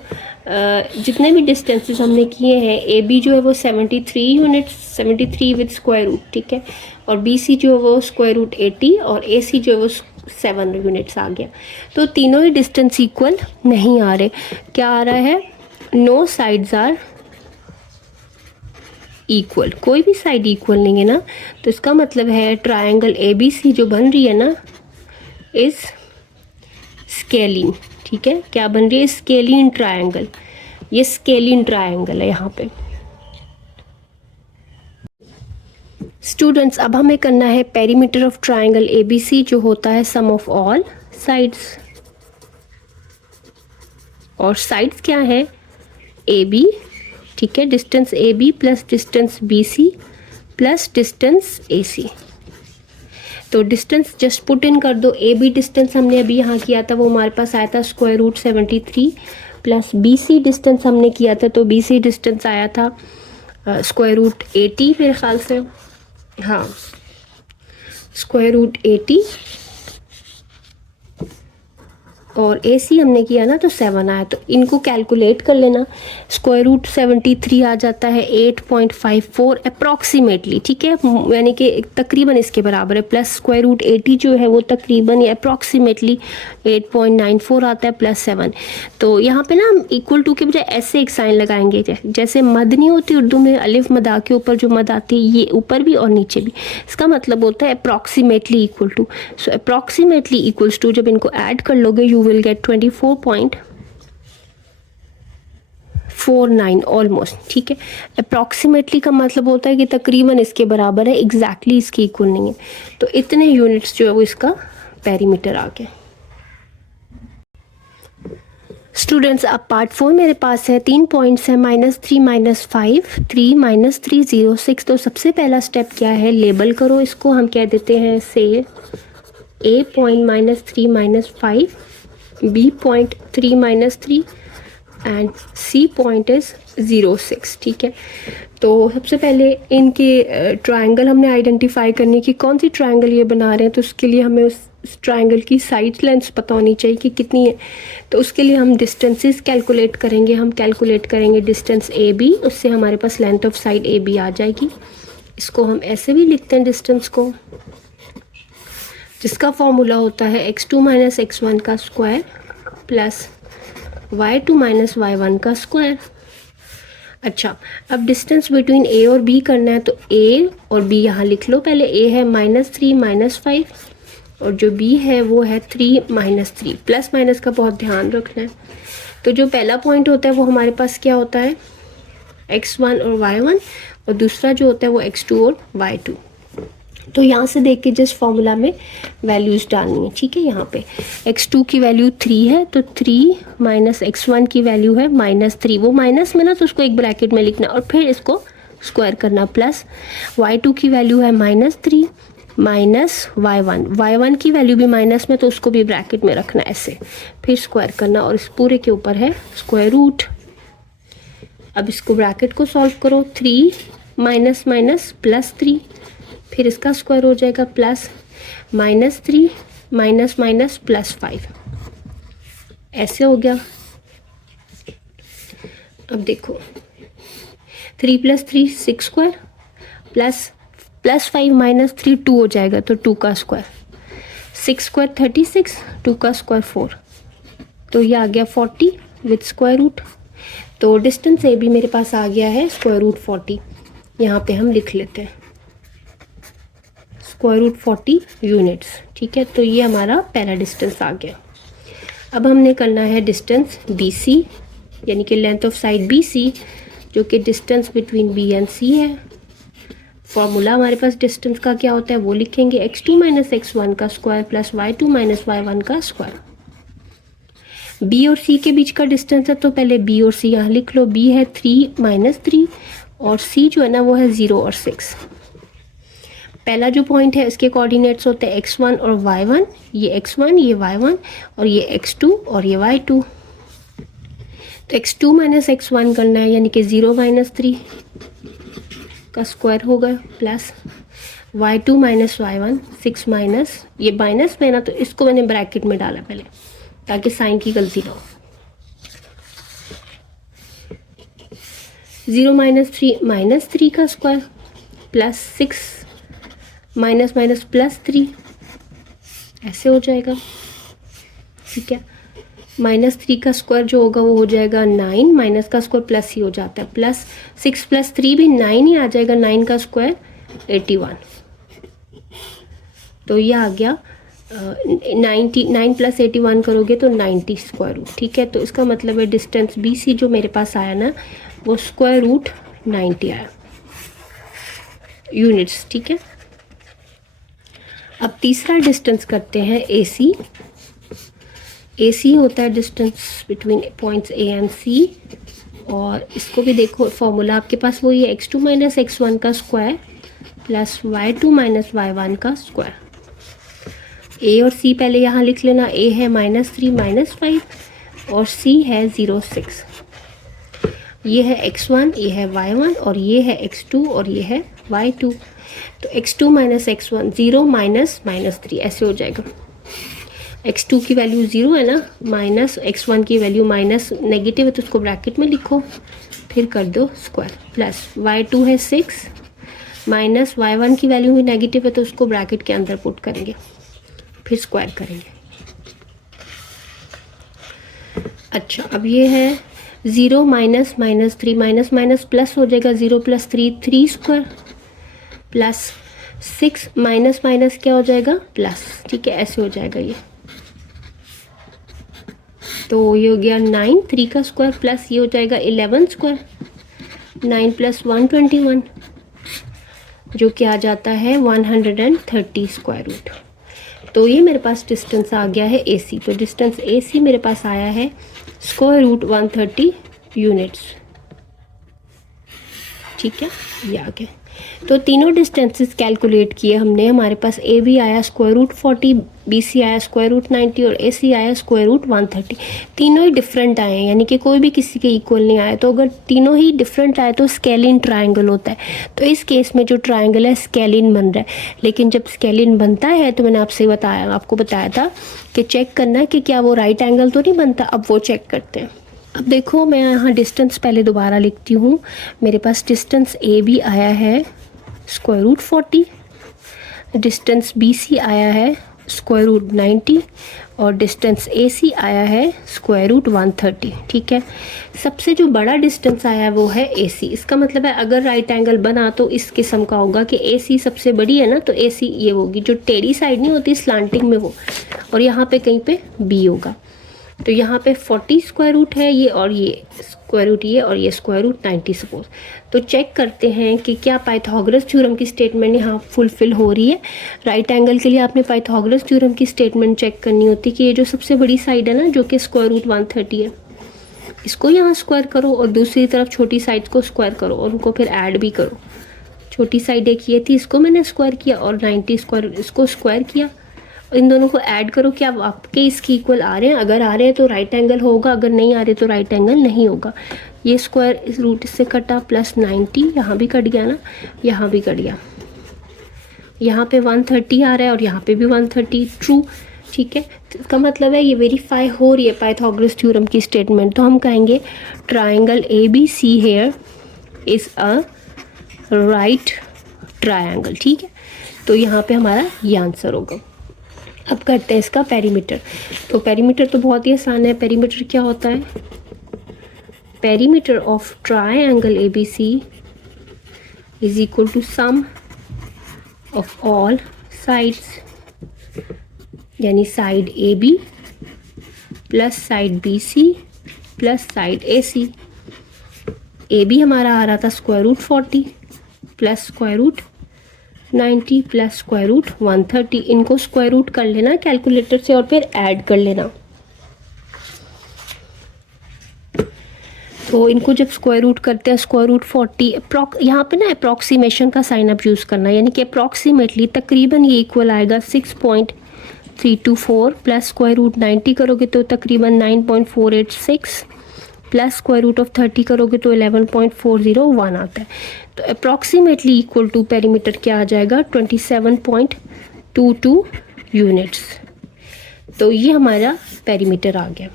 जितने भी डिस्टेंसेस हमने किए हैं, ए बी जो है वो 73 यूनिट्स, 73 विद स्क्वायर रूट, ठीक है। और बी सी जो है वो स्क्वायर रूट 80 और ए सी जो है वो 7 यूनिट्स आ गया। तो तीनों ही डिस्टेंस इक्वल नहीं आ रहे। क्या आ रहा है? नो साइड्स आर इक्वल, कोई भी साइड इक्वल नहीं है ना। तो इसका मतलब है ट्रायंगल ए बी सी जो बन रही है ना इज स्केलिन, ठीक है। क्या बन रही है? Scalene triangle. ये स्केलिन ट्रायंगल है यहाँ पे। स्टूडेंट्स, अब हमें करना है perimeter of triangle A B C जो होता है सम ऑफ ऑल साइड्स। और साइड्स क्या है? ए बी, ठीक है। Distance A B plus distance B C plus distance A C. तो डिस्टेंस जस्ट पुट इन कर दो। ए बी डिस्टेंस हमने अभी यहाँ किया था, वो हमारे पास आया था square root 73 plus B C distance हमने किया था, तो बी सी डिस्टेंस आया था स्क्वायर रूट 80 मेरे ख्याल से, हाँ स्क्वायर रूट 80। और ए सी हमने किया ना तो 7 आया। तो इनको कैलकुलेट कर लेना। स्क्वायर रूट 73 आ जाता है 8.54 अप्रॉक्सीमेटली, ठीक है, यानी कि तकरीबन इसके बराबर है। प्लस स्क्वायर रूट 80 जो है वो तकरीबन या अप्रॉक्सीमेटली 8.94 आता है प्लस 7। तो यहाँ पे ना हम इक्वल टू के बजाय ऐसे एक साइन लगाएंगे, जैसे मद नहीं होती उर्दू में, अलिफ मदा के ऊपर जो मद आती है, ये ऊपर भी और नीचे भी। इसका मतलब होता है approximately equal to. So approximately equals to, जब इनको ऐड कर लोगे यू विल गेट 24.49 ऑलमोस्ट, ठीक है। अप्रॉक्सीमेटली का मतलब होता है कि तकरीबन इसके बराबर है, एग्जैक्टली इसके इक्वल नहीं है। तो इतने यूनिट्स जो है वो इसका पेरीमीटर आ गया। स्टूडेंट्स अब पार्ट 4 मेरे पास है, 3 पॉइंट्स है, -3 -5 3 -3 0 6। तो सबसे पहला स्टेप क्या है, लेबल करो इसको। हम कह देते हैं से A point -3 -5, B point 3 -3 and C point is 0 6। ठीक है, तो सबसे पहले इनके ट्रायंगल हमने आइडेंटिफाई करनी है कि कौन सी ट्रायंगल ये बना रहे हैं। तो उसके लिए हमें उस ट्रायंगल की साइड लेंथ पता होनी चाहिए कि कितनी है। तो उसके लिए हम डिस्टेंसेस कैलकुलेट करेंगे। हम कैलकुलेट करेंगे डिस्टेंस ए बी, उससे हमारे पास length of side A B आ जाएगी। इसको हम ऐसे भी लिखते हैं डिस्टेंस को, जिसका फॉर्मूला होता है x2 - x1 का स्क्वायर प्लस y2 - y1 का स्क्वायर। अच्छा, अब डिस्टेंस बिटवीन ए और बी करना है, तो ए और बी यहाँ लिख लो। पहले ए है -3 -5 और जो बी है वो है 3 -3। प्लस माइनस का बहुत ध्यान रखना है। तो जो पहला पॉइंट होता है वो हमारे पास क्या होता है, x1 और y1, और दूसरा जो होता है वो x2 और y2। तो यहाँ से देख के जस्ट फॉर्मूला में वैल्यूज़ डालनी है। ठीक है, यहाँ पे x2 की वैल्यू 3 है, तो 3 माइनस x1 की वैल्यू है -3। वो माइनस में ना, तो उसको एक ब्रैकेट में लिखना और फिर इसको स्क्वायर करना। प्लस y2 की वैल्यू है -3 माइनस y1 की वैल्यू भी माइनस में, तो उसको भी ब्रैकेट में रखना ऐसे, फिर स्क्वायर करना और इस पूरे के ऊपर है स्क्वायर रूट। अब इसको ब्रैकेट को सॉल्व करो, 3 माइनस माइनस +3, फिर इसका स्क्वायर हो जाएगा प्लस -3 माइनस माइनस +5, ऐसे हो गया। अब देखो 3 + 3 6 स्क्वायर प्लस +5 - 3 2 हो जाएगा, तो 2 का स्क्वायर, 6 स्क्वायर 36, 2 का स्क्वायर 4, तो ये आ गया 40 विथ स्क्वायर रूट। तो डिस्टेंस ए भी मेरे पास आ गया है स्क्वायर रूट 40। यहाँ पे हम लिख लेते हैं स्क्वायर रूट 40 यूनिट्स। ठीक है, तो ये हमारा पहला डिस्टेंस आ गया। अब हमने करना है डिस्टेंस BC, यानी कि लेंथ ऑफ साइड BC, जो कि distance between B and C है। फॉर्मूला हमारे पास डिस्टेंस का क्या होता है वो लिखेंगे, x2 - x1 का स्क्वायर प्लस y2 - y1 का स्क्वायर। B और C के बीच का डिस्टेंस है, तो पहले B और C यहाँ लिख लो। B है 3 - 3 और C जो है ना वो है 0 और 6। पहला जो पॉइंट है इसके कोऑर्डिनेट्स होते हैं x1 और y1, ये x1 ये y1 और ये x2 और ये y2। तो x2 - x1 करना है, यानी कि 0 - 3 का स्क्वायर होगा प्लस y2 - y1 6 माइनस, ये माइनस में ना, तो इसको मैंने ब्रैकेट में डाला पहले ताकि साइन की गलती ना हो। 0 - 3 -3 का स्क्वायर प्लस 6 माइनस माइनस +3, ऐसे हो जाएगा। ठीक है, -3 का स्क्वायर जो होगा वो हो जाएगा 9, माइनस का स्क्वायर प्लस ही हो जाता है, प्लस 6 + 3 भी 9 ही आ जाएगा, 9 का स्क्वायर 81। तो ये आ गया 9 + 81 करोगे तो 90 स्क्वायर रूट। ठीक है, तो इसका मतलब है डिस्टेंस BC जो मेरे पास आया ना वो स्क्वायर रूट 90 आया यूनिट्स। ठीक है, अब तीसरा डिस्टेंस करते हैं AC। AC होता है distance between points A and C, और इसको भी देखो फॉर्मूला आपके पास वही है, x2 - x1 का स्क्वायर प्लस y2 - y1 का स्क्वायर। A और C पहले यहाँ लिख लेना, A है -3 - 5 और C है 0 6। ये है x1, ये है y1 और ये है x2 और ये है y2। तो x2 - x1 0 -3 ऐसे हो जाएगा। x2 की वैल्यू 0 है ना, माइनस x1 की वैल्यू माइनस नेगेटिव है, तो उसको ब्रैकेट में लिखो, फिर कर दो स्क्वायर, प्लस y2 है 6 माइनस y1 की वैल्यू भी नेगेटिव है, तो उसको ब्रैकेट के अंदर पुट करेंगे, फिर स्क्वायर करेंगे। अच्छा, अब ये है 0 -3 माइनस माइनस प्लस हो जाएगा, 0 + 3 3 स्क्वायर प्लस 6 माइनस माइनस क्या हो जाएगा प्लस। ठीक है, ऐसे हो जाएगा ये। तो ये हो गया 9 3 का स्क्वायर प्लस ये हो जाएगा 11 स्क्वायर, 9 + 1 21, जो कि आ जाता है 130 स्क्वायर रूट। तो ये मेरे पास डिस्टेंस आ गया है AC। तो डिस्टेंस AC मेरे पास आया है स्क्वायर रूट 130 यूनिट्स। ठीक है, ये आ गया। तो तीनों डिस्टेंसेस कैलकुलेट किए हमने। हमारे पास AB आया स्क्वायर रूट 40, BC आया स्क्वायर रूट 90 और AC आया स्क्वायर रूट 130। तीनों ही डिफरेंट आए, यानी कि कोई भी किसी के इक्वल नहीं आया। तो अगर तीनों ही डिफरेंट आए तो स्केलिन ट्राइंगल होता है। तो इस केस में जो ट्राइंगल है स्केलिन बन रहा है। लेकिन जब स्केलिन बनता है तो मैंने आपको बताया था कि चेक करना कि क्या वो राइट एंगल तो नहीं बनता। अब वो चेक करते हैं। अब देखो, मैं यहाँ डिस्टेंस पहले दोबारा लिखती हूँ। मेरे पास डिस्टेंस AB आया है स्क्वायर रूट 40, डिस्टेंस BC आया है स्क्वायर रूट 90 और डिस्टेंस AC आया है स्क्वायर रूट 130। ठीक है, सबसे जो बड़ा डिस्टेंस आया है वो है AC। इसका मतलब है अगर राइट एंगल बना तो इस किस्म का होगा कि AC सबसे बड़ी है ना, तो AC ये होगी जो टेढ़ी साइड नहीं होती स्लांटिंग में वो, और यहाँ पे कहीं पे B होगा। तो यहाँ पे 40 स्क्वायर रूट है ये, और ये स्क्वायर रूट ये, और ये स्क्वायर रूट 90 सपोज। तो चेक करते हैं कि क्या पाइथागोरस थ्योरम की स्टेटमेंट यहाँ फुलफिल हो रही है। राइट एंगल के लिए आपने पाइथागोरस थ्योरम की स्टेटमेंट चेक करनी होती कि ये जो सबसे बड़ी साइड है ना, जो कि स्क्वायर रूट 130 है, इसको यहाँ स्क्वायर करो और दूसरी तरफ छोटी साइड को स्क्वायर करो और उनको फिर ऐड भी करो। छोटी साइड एक ये थी, इसको मैंने स्क्वायर किया, और 90 स्क्वायर इसको स्क्वायर किया। इन दोनों को ऐड करो, क्या आपके इसके इक्वल आ रहे हैं? अगर आ रहे हैं तो राइट एंगल होगा, अगर नहीं आ रहे तो राइट एंगल नहीं होगा। ये स्क्वायर इस रूट से कटा, प्लस 90 यहाँ भी कट गया ना, यहाँ भी कट गया। यहाँ पे 130 आ रहा है और यहाँ पे भी 130, ट्रू। ठीक है, तो इसका मतलब है ये वेरीफाई हो रही है पाइथागोरस थ्योरम की स्टेटमेंट। तो हम कहेंगे triangle ABC here is a right triangle. ठीक है, तो यहाँ पे हमारा ये आंसर होगा। अब करते हैं इसका पेरीमीटर। तो पेरीमीटर तो बहुत ही आसान है। पेरीमीटर क्या होता है? Perimeter of triangle ABC is equal to sum of all sides, यानी side AB plus side BC plus side AC। AB हमारा आ रहा था square root 40 plus square root 90 plus square root 130। इनको स्क्वायर रूट कर लेना कैलकुलेटर से और फिर ऐड कर लेना। तो इनको जब स्क्वायर रूट करते हैं, स्क्वायर रूट 40 यहाँ पे ना अप्रॉक्सीमेशन का साइन अप यूज़ करना, यानी कि अप्रॉक्सीमेटली तकरीबन ये इक्वल आएगा 6.324 प्लस स्क्वायर रूट 90 करोगे तो तकरीबन 9.486 प्लस स्क्वायर रूट ऑफ 30 करोगे तो 11.401 आता है। तो अप्रॉक्सीमेटली इक्वल टू पेरीमीटर क्या आ जाएगा? 27.22 यूनिट्स। तो ये हमारा पेरीमीटर आ गया।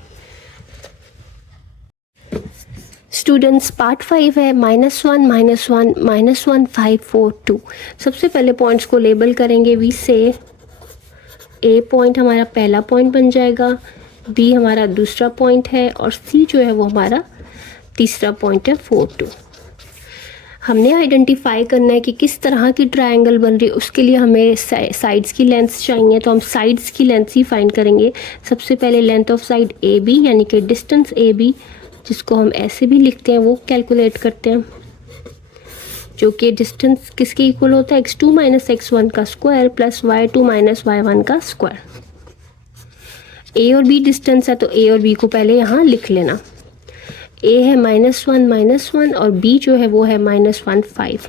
स्टूडेंट्स, पार्ट 5 है -1 -1 -1 5 4 2। सबसे पहले पॉइंट्स को लेबल करेंगे वी से। A पॉइंट हमारा पहला पॉइंट बन जाएगा, B हमारा दूसरा पॉइंट है और C जो है वो हमारा तीसरा पॉइंट है 4 2। हमने आइडेंटिफाई करना है कि किस तरह की ट्रायंगल बन रही है। उसके लिए हमें साइड्स की लेंथ्स चाहिए, तो हम साइड्स की लेंथ्स ही फाइंड करेंगे। सबसे पहले लेंथ ऑफ साइड AB यानी कि डिस्टेंस AB, जिसको हम ऐसे भी लिखते हैं, वो कैलकुलेट करते हैं, जो कि डिस्टेंस किसके इक्वल होता है? x2 माइनस x1 का square plus y2 minus y1 का स्क्वायर। A और B डिस्टेंस है तो A और B को पहले यहाँ लिख लेना। A है -1 और B जो है वो है -1 5।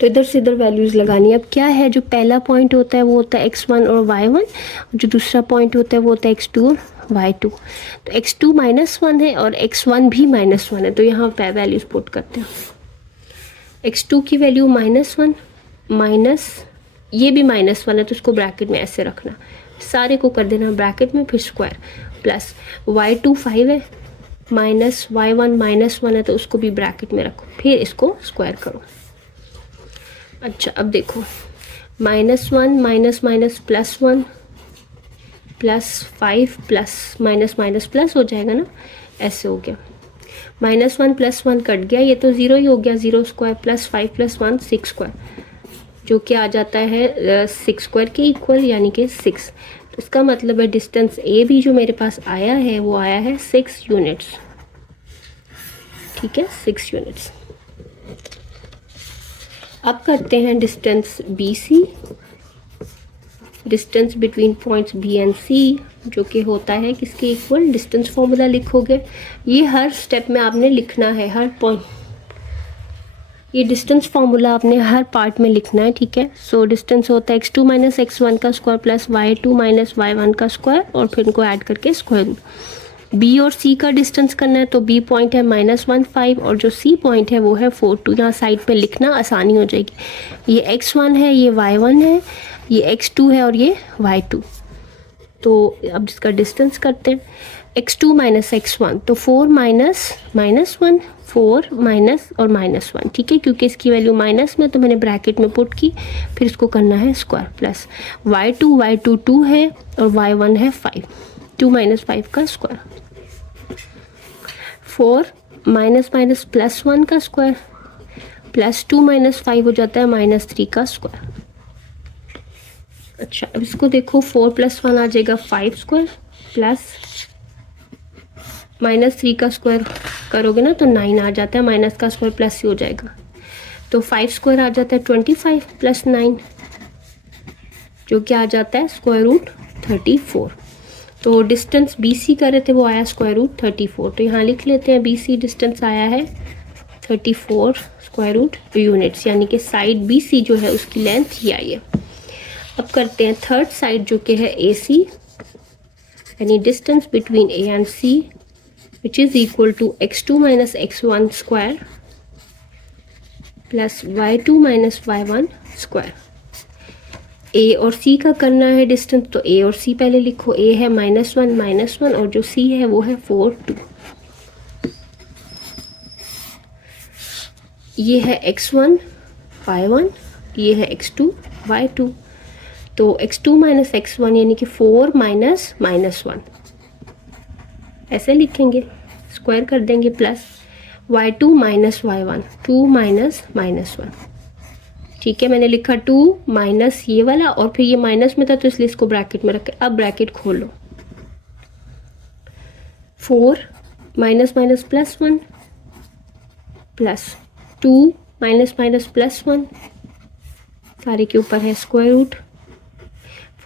तो इधर से इधर वैल्यूज़ लगानी है। अब क्या है, जो पहला पॉइंट होता है वो होता है x1 और y1, और जो दूसरा पॉइंट होता है वो होता है x2 और y2। तो x2 -1 है और x1 भी -1 है, तो यहाँ पे वैल्यूज़ पुट करते हैं। x2 की वैल्यू -1 माइनस ये भी -1 है तो उसको ब्रैकेट में ऐसे रखना, सारे को कर देना ब्रैकेट में, फिर स्क्वायर प्लस y2 5 है माइनस y1 -1 है तो उसको भी ब्रैकेट में रखो, फिर इसको स्क्वायर करो। अच्छा, अब देखो -1 minus minus +1 plus 5 plus minus minus plus हो जाएगा ना, ऐसे हो गया। -1 + 1 कट गया, ये तो 0 ही हो गया, 0 स्क्वायर प्लस 5 + 1 6 स्क्वायर, जो कि आ जाता है 6 स्क्वायर के इक्वल, यानी कि 6। तो इसका मतलब है डिस्टेंस ए भी जो मेरे पास आया है वो आया है 6 यूनिट्स। ठीक है, 6 यूनिट्स। अब करते हैं distance BC distance between points B and C जो कि होता है किसके इक्वल, डिस्टेंस फॉर्मूला लिखोगे। ये हर स्टेप में आपने लिखना है, हर पॉइंट, ये डिस्टेंस फॉर्मूला आपने हर पार्ट में लिखना है, ठीक है। सो डिस्टेंस होता है x2 माइनस x1 का square plus y2 minus y1 का स्क्वायर और फिर इनको ऐड करके स्क्वायर रूट। b और c का डिस्टेंस करना है तो b पॉइंट है -1 5 और जो c पॉइंट है वो है 4 2। यहाँ साइड पे लिखना आसानी हो जाएगी। ये x1 है, ये y1 है, ये x2 है और ये y2। तो अब इसका डिस्टेंस करते हैं, x2 माइनस x1 तो 4 माइनस -1, 4 माइनस और -1, ठीक है, क्योंकि इसकी वैल्यू माइनस में तो मैंने ब्रैकेट में पुट की, फिर इसको करना है स्क्वायर प्लस y2 2 है और y1 है 5, 2 माइनस 5 का स्क्वायर, 4 माइनस माइनस +1 का स्क्वायर प्लस 2 माइनस 5 हो जाता है -3 का स्क्वायर। अच्छा अब इसको देखो, 4 + 1 आ जाएगा 5 स्क्वायर प्लस -3 का स्क्वायर करोगे ना तो 9 आ जाता है, माइनस का स्क्वायर प्लस ही हो जाएगा तो 5 स्क्वायर आ जाता है 25 प्लस 9 जो कि आ जाता है √34। तो डिस्टेंस BC कर रहे थे वो आया √34। तो यहाँ लिख लेते हैं BC डिस्टेंस आया है 34 स्क्वायर रूट यूनिट्स, यानी कि साइड BC जो है उसकी लेंथ ये आई है। अब करते हैं थर्ड साइड जो कि है AC, यानी distance between A and C which is equal to x2 minus x1 square plus y2 minus y1 square। A और C का करना है डिस्टेंस, तो A और C पहले लिखो। A है -1 और जो C है वो है 4 2। ये है x1 y1, ये है x2 y2। तो x2 माइनस x1 यानी कि 4 माइनस -1 ऐसे लिखेंगे, स्क्वायर कर देंगे plus y2 minus y1, 2 minus -1, ठीक है। मैंने लिखा 2 माइनस ये वाला और फिर ये माइनस में था तो इसलिए इसको ब्रैकेट में रखे। अब ब्रैकेट खोलो, 4 minus minus +1 plus 2 minus minus +1 सारे के ऊपर है स्क्वायर रूट,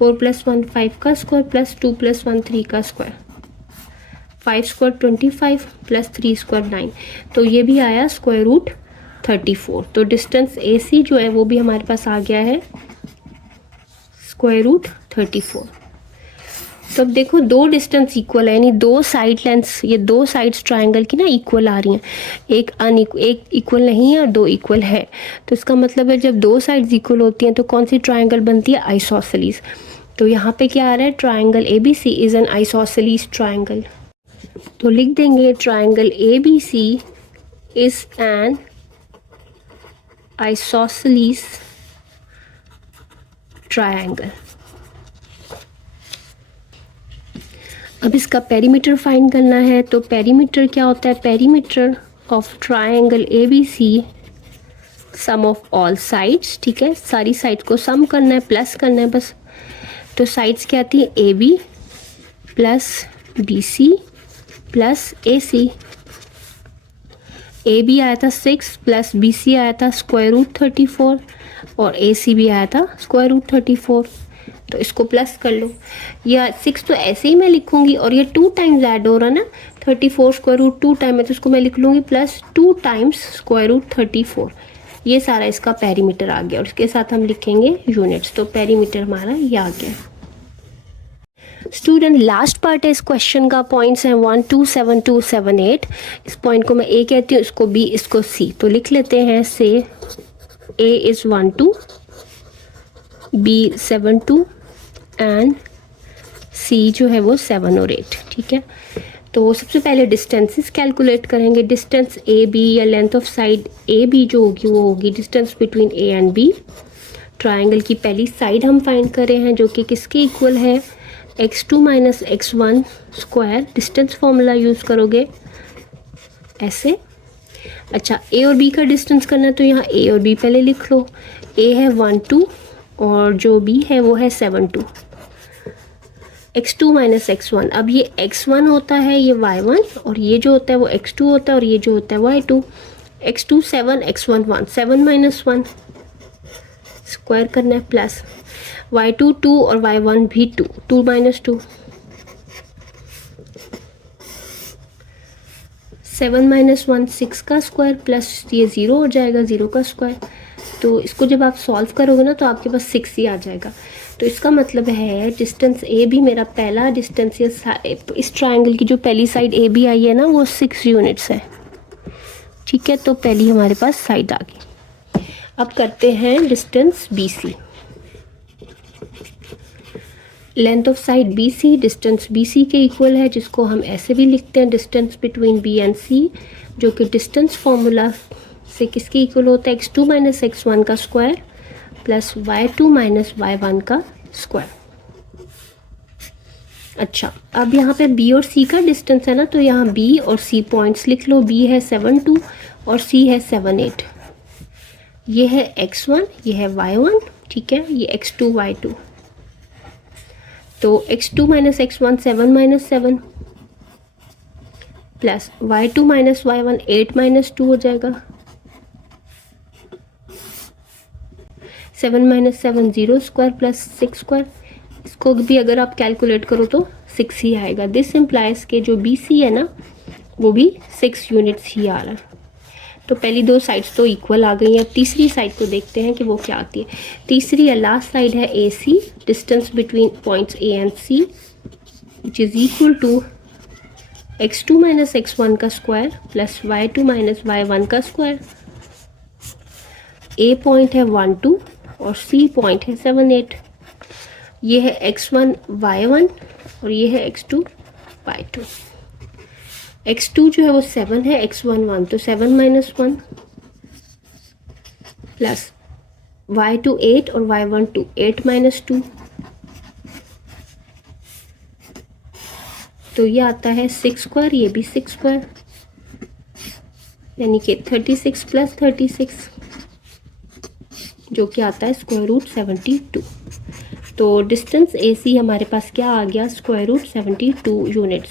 4 + 1 5 का स्क्वायर प्लस 2 + 1 3 का स्क्वायर, 5 स्क्वायर 25 प्लस 3 स्क्वायर 9। तो ये भी आया √34। तो डिस्टेंस AC जो है वो भी हमारे पास आ गया है √34। तो अब देखो दो डिस्टेंस इक्वल है, यानी दो साइड लेंथ्स, ये दो साइड्स ट्रायंगल की ना इक्वल आ रही हैं, एक इक्वल नहीं है और दो इक्वल है। तो इसका मतलब है जब दो साइड्स इक्वल होती हैं तो कौन सी ट्रायंगल बनती है, आइसोसेलेस। तो यहाँ पे क्या आ रहा है, triangle ABC is an isosceles triangle. तो लिख देंगे triangle ABC is an isosceles triangle. अब इसका पेरीमीटर फाइंड करना है। तो पेरीमीटर क्या होता है, perimeter of triangle ABC sum of all sides, ठीक है, सारी साइड को सम करना है, प्लस करना है बस। तो साइड्स क्या आती है, AB plus BC plus AC। AB आया था 6 प्लस BC आया था √34 और AC भी आया था √34। तो इसको प्लस कर लो, या 6 तो ऐसे ही मैं लिखूंगी और ये 2 टाइम्स ऐड हो रहा ना, 34 स्क्वायर रूट 2 टाइम है तो इसको मैं लिख लूँगी प्लस 2 टाइम्स √34। ये सारा इसका पेरीमीटर आ गया और इसके साथ हम लिखेंगे यूनिट्स। तो पेरीमीटर हमारा ये आ गया। स्टूडेंट लास्ट पार्ट है इस क्वेश्चन का, पॉइंट्स हैं 1 2 7 2 7 8। इस पॉइंट को मैं A कहती हूँ, इसको B, इसको C। तो लिख लेते हैं, से A is 1 2, B 7 2 and C जो है वो 7 और 8, ठीक है। तो सबसे पहले डिस्टेंसेस कैलकुलेट करेंगे। डिस्टेंस AB या लेंथ ऑफ साइड AB जो होगी वो होगी distance between A and B। Triangle की पहली साइड हम फाइंड कर रहे हैं जो कि किसके इक्वल है, x2 minus x1 square. Distance formula use करोगे ऐसे। अच्छा A और B का डिस्टेंस करना है तो यहाँ A और B पहले लिख लो। A है 1 2 और जो B है वो है 7 2। x2 माइनस x1, अब ये x1 होता है, ये y1, और ये जो होता है वो x2 होता है और ये जो होता है y2। x2 7, x1 1, 7 minus 1 square करना है प्लस y2 2 और y1 भी 2, 2 माइनस 2, 7 माइनस 1 6 का स्क्वायर प्लस ये 0 हो जाएगा, 0 का स्क्वायर। तो इसको जब आप सॉल्व करोगे ना तो आपके पास 6 ही आ जाएगा। तो इसका मतलब है डिस्टेंस ए भी, मेरा पहला डिस्टेंस इस ट्रायंगल की जो पहली साइड ए बी आई है ना वो 6 यूनिट्स है, ठीक है। तो पहली हमारे पास साइड आ गई। अब करते हैं distance B C. Length of side B C distance B C के इक्वल है, जिसको हम ऐसे भी लिखते हैं distance between B and C, जो कि डिस्टेंस फॉर्मूला से किसके इक्वल होता है, x2 माइनस x1 का square plus y2 minus y1 का स्क्वायर। अच्छा, अब यहाँ पे b और c का डिस्टेंस है ना, तो यहाँ b और c पॉइंट्स लिख लो। b है 7 2 और c है 7 8। ये है x1, ये है y1, ठीक है, ये x2 y2। तो x2 minus x1 7 minus 7 plus y2 minus y1 8 minus 2 हो जाएगा। 7 माइनस 7 0 स्क्वायर प्लस 6 स्क्वायर। इसको भी अगर आप कैलकुलेट करो तो 6 ही आएगा। दिस इम्प्लाइज के जो बी सी है ना वो भी 6 यूनिट्स ही आ रहा है। तो पहली दो साइड्स तो इक्वल आ गई हैं। अब तीसरी साइड को देखते हैं कि वो क्या आती है। तीसरी या लास्ट साइड है A C, distance between points A and C which is equal to x2 minus x1 का square plus y2 minus y1 का स्क्वायर। ए पॉइंट है 1 2 और सी पॉइंट है 7 8। ये है x1 y1 और ये है x2 y2। x2 जो है वो 7 है, x1 1, तो 7 माइनस 1 प्लस y2 8 और y1 2, 8 माइनस 2। तो ये आता है 6 स्क्वायर, ये भी 6 स्क्वायर, यानी कि 36 प्लस 36 जो कि आता है स्क्वायर रूट 72। तो डिस्टेंस ए सी हमारे पास क्या आ गया, स्क्वायर रूट 72 यूनिट्स।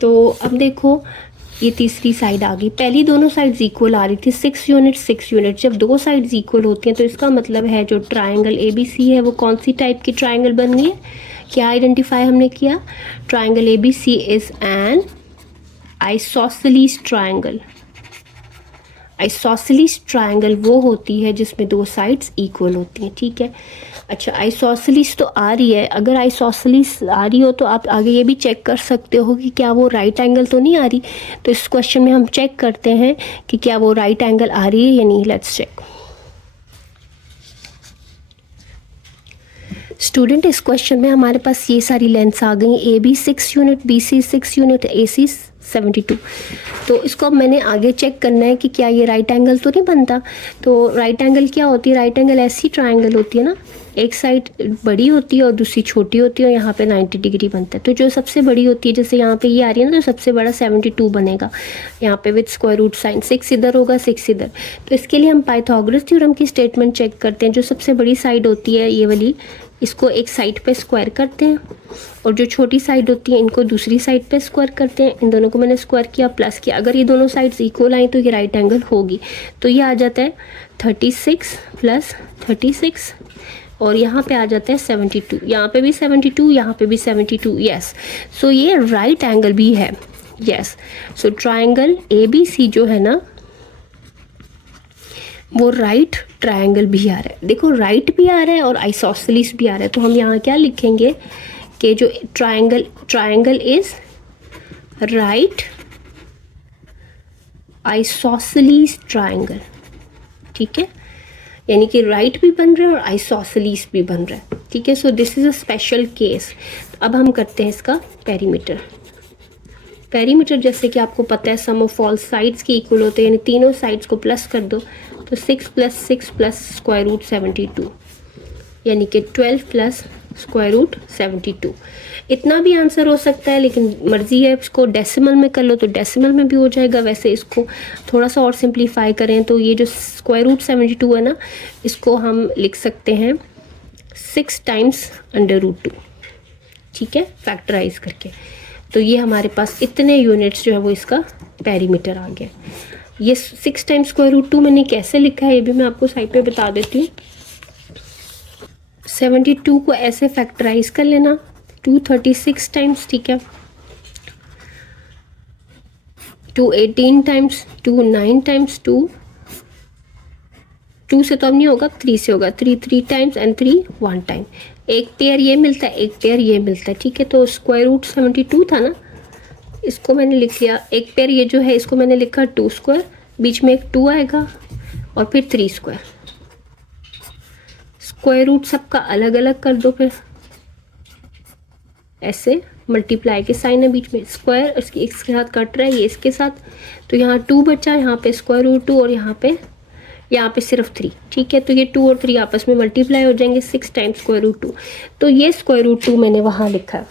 तो अब देखो ये तीसरी साइड आ गई। पहली दोनों साइड्स इक्वल आ रही थी, 6 यूनिट 6 यूनिट। जब दो साइड्स इक्वल होती हैं तो इसका मतलब है जो ट्रायंगल ए बी सी है वो कौन सी टाइप की ट्रायंगल बन गई है। क्या आइडेंटिफाई हमने किया, triangle A B C is an isosceles triangle. Isosceles triangle वो होती है जिसमें दो साइड्स इक्वल होती हैं, ठीक है। अच्छा, आइसोसेलेस तो आ रही है, अगर आइसोसेलेस आ रही हो तो आप आगे ये भी चेक कर सकते हो कि क्या वो राइट एंगल तो नहीं आ रही। तो इस क्वेश्चन में हम चेक करते हैं कि क्या वो राइट एंगल आ रही है या नहीं। Let's check. स्टूडेंट, इस क्वेश्चन में हमारे पास ये सारी लेंथ्स आ गई, A B 6 unit, B C 6 unit, A C 72। तो इसको अब मैंने आगे चेक करना है कि क्या ये राइट एंगल तो नहीं बनता। तो राइट एंगल क्या होती है, राइट एंगल ऐसी ट्रायंगल होती है ना, एक साइड बड़ी होती है और दूसरी छोटी होती है और यहाँ पे 90 डिग्री बनता है। तो जो सबसे बड़ी होती है, जैसे यहाँ पे ये आ रही है ना, तो सबसे बड़ा 72 बनेगा यहाँ पे विद स्क्वायर रूट साइन। 6 इधर होगा, 6 इधर। तो इसके लिए हम पाइथागोरस थ्योरम की स्टेटमेंट चेक करते हैं। जो सबसे बड़ी साइड होती है ये वाली, इसको एक साइड पे स्क्वायर करते हैं और जो छोटी साइड होती है इनको दूसरी साइड पे स्क्वायर करते हैं। इन दोनों को मैंने स्क्वायर किया, प्लस किया। अगर ये दोनों साइड्स इक्वल आई तो ये राइट एंगल होगी। तो ये आ जाता है 36 प्लस 36 और यहाँ पे आ जाता है 72। यहाँ पे भी 72, यहाँ पे भी 72। यस, सो ये राइट एंगल भी है। Yes, so triangle A B C जो है ना वो राइट ट्रायंगल भी आ रहा है। देखो, राइट भी आ रहा है और आइसोसेलेस भी आ रहा है। तो हम यहाँ क्या लिखेंगे कि जो triangle is right isosceles triangle, ठीक है, यानी कि राइट भी बन रहा है और आइसोसेलेस भी बन रहा है, ठीक है। So this is a special case. अब हम करते हैं इसका पेरीमीटर। पेरीमीटर जैसे कि आपको पता है सम ऑफ ऑल साइड्स के इक्वल होते हैं, यानी तीनों साइड्स को प्लस कर दो तो 6 प्लस 6 प्लस स्क्वायर रूट 72, यानी कि 12 प्लस स्क्वायर रूट 72। इतना भी आंसर हो सकता है, लेकिन मर्जी है, इसको डेसिमल में कर लो तो डेसिमल में भी हो जाएगा। वैसे इसको थोड़ा सा और सिंप्लीफाई करें तो ये जो स्क्वायर रूट 72 है ना, इसको हम लिख सकते हैं 6 टाइम्स अंडर रूट 2, ठीक है, फैक्टराइज करके। तो ये हमारे पास इतने यूनिट्स जो है वो इसका पेरीमीटर आ गया। ये 6 टाइम्स स्क्वायर रूट 2 मैंने कैसे लिखा है ये भी मैं आपको साइड पे बता देती हूँ। 72 को ऐसे फैक्टराइज कर लेना 236 टाइम्स, ठीक है, 218 टाइम्स, 29 टाइम्स, 2 से तो अब नहीं होगा, 3 से होगा, 3 टाइम्स एंड 3 1 टाइम। एक पेयर ये मिलता है, एक पेयर ये मिलता है, ठीक है। तो स्क्वायर रूट 72 था ना, इसको मैंने लिख लिया। एक पेयर ये जो है इसको मैंने लिखा 2 स्क्वायर, बीच में एक 2 आएगा और फिर 3 स्क्वायर। स्क्वायर रूट सबका अलग अलग कर दो, फिर ऐसे मल्टीप्लाई के साइन है बीच में, स्क्वायर इसके साथ कट रहा है, ये इसके साथ, तो यहाँ 2 बचा, यहाँ पे स्क्वायर रूट 2 और यहाँ पे सिर्फ 3, ठीक है। तो ये 2 और 3 आपस में मल्टीप्लाई हो जाएंगे, 6 टाइम्स स्क्वायर रूट 2। तो ये स्क्वायर रूट 2 मैंने वहाँ लिखा है।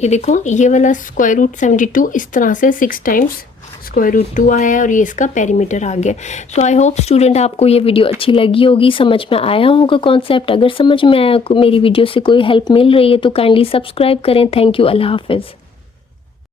ये देखो ये वाला स्क्वायर रूट 72 इस तरह से 6 टाइम्स स्क्वायर रूट 2 आया है और ये इसका पेरीमीटर आ गया। सो आई होप स्टूडेंट आपको ये वीडियो अच्छी लगी होगी, समझ में आया होगा कॉन्सेप्ट। अगर समझ में आया, मेरी वीडियो से कोई हेल्प मिल रही है तो काइंडली सब्सक्राइब करें। थैंक यू, अल्लाह हाफिज़।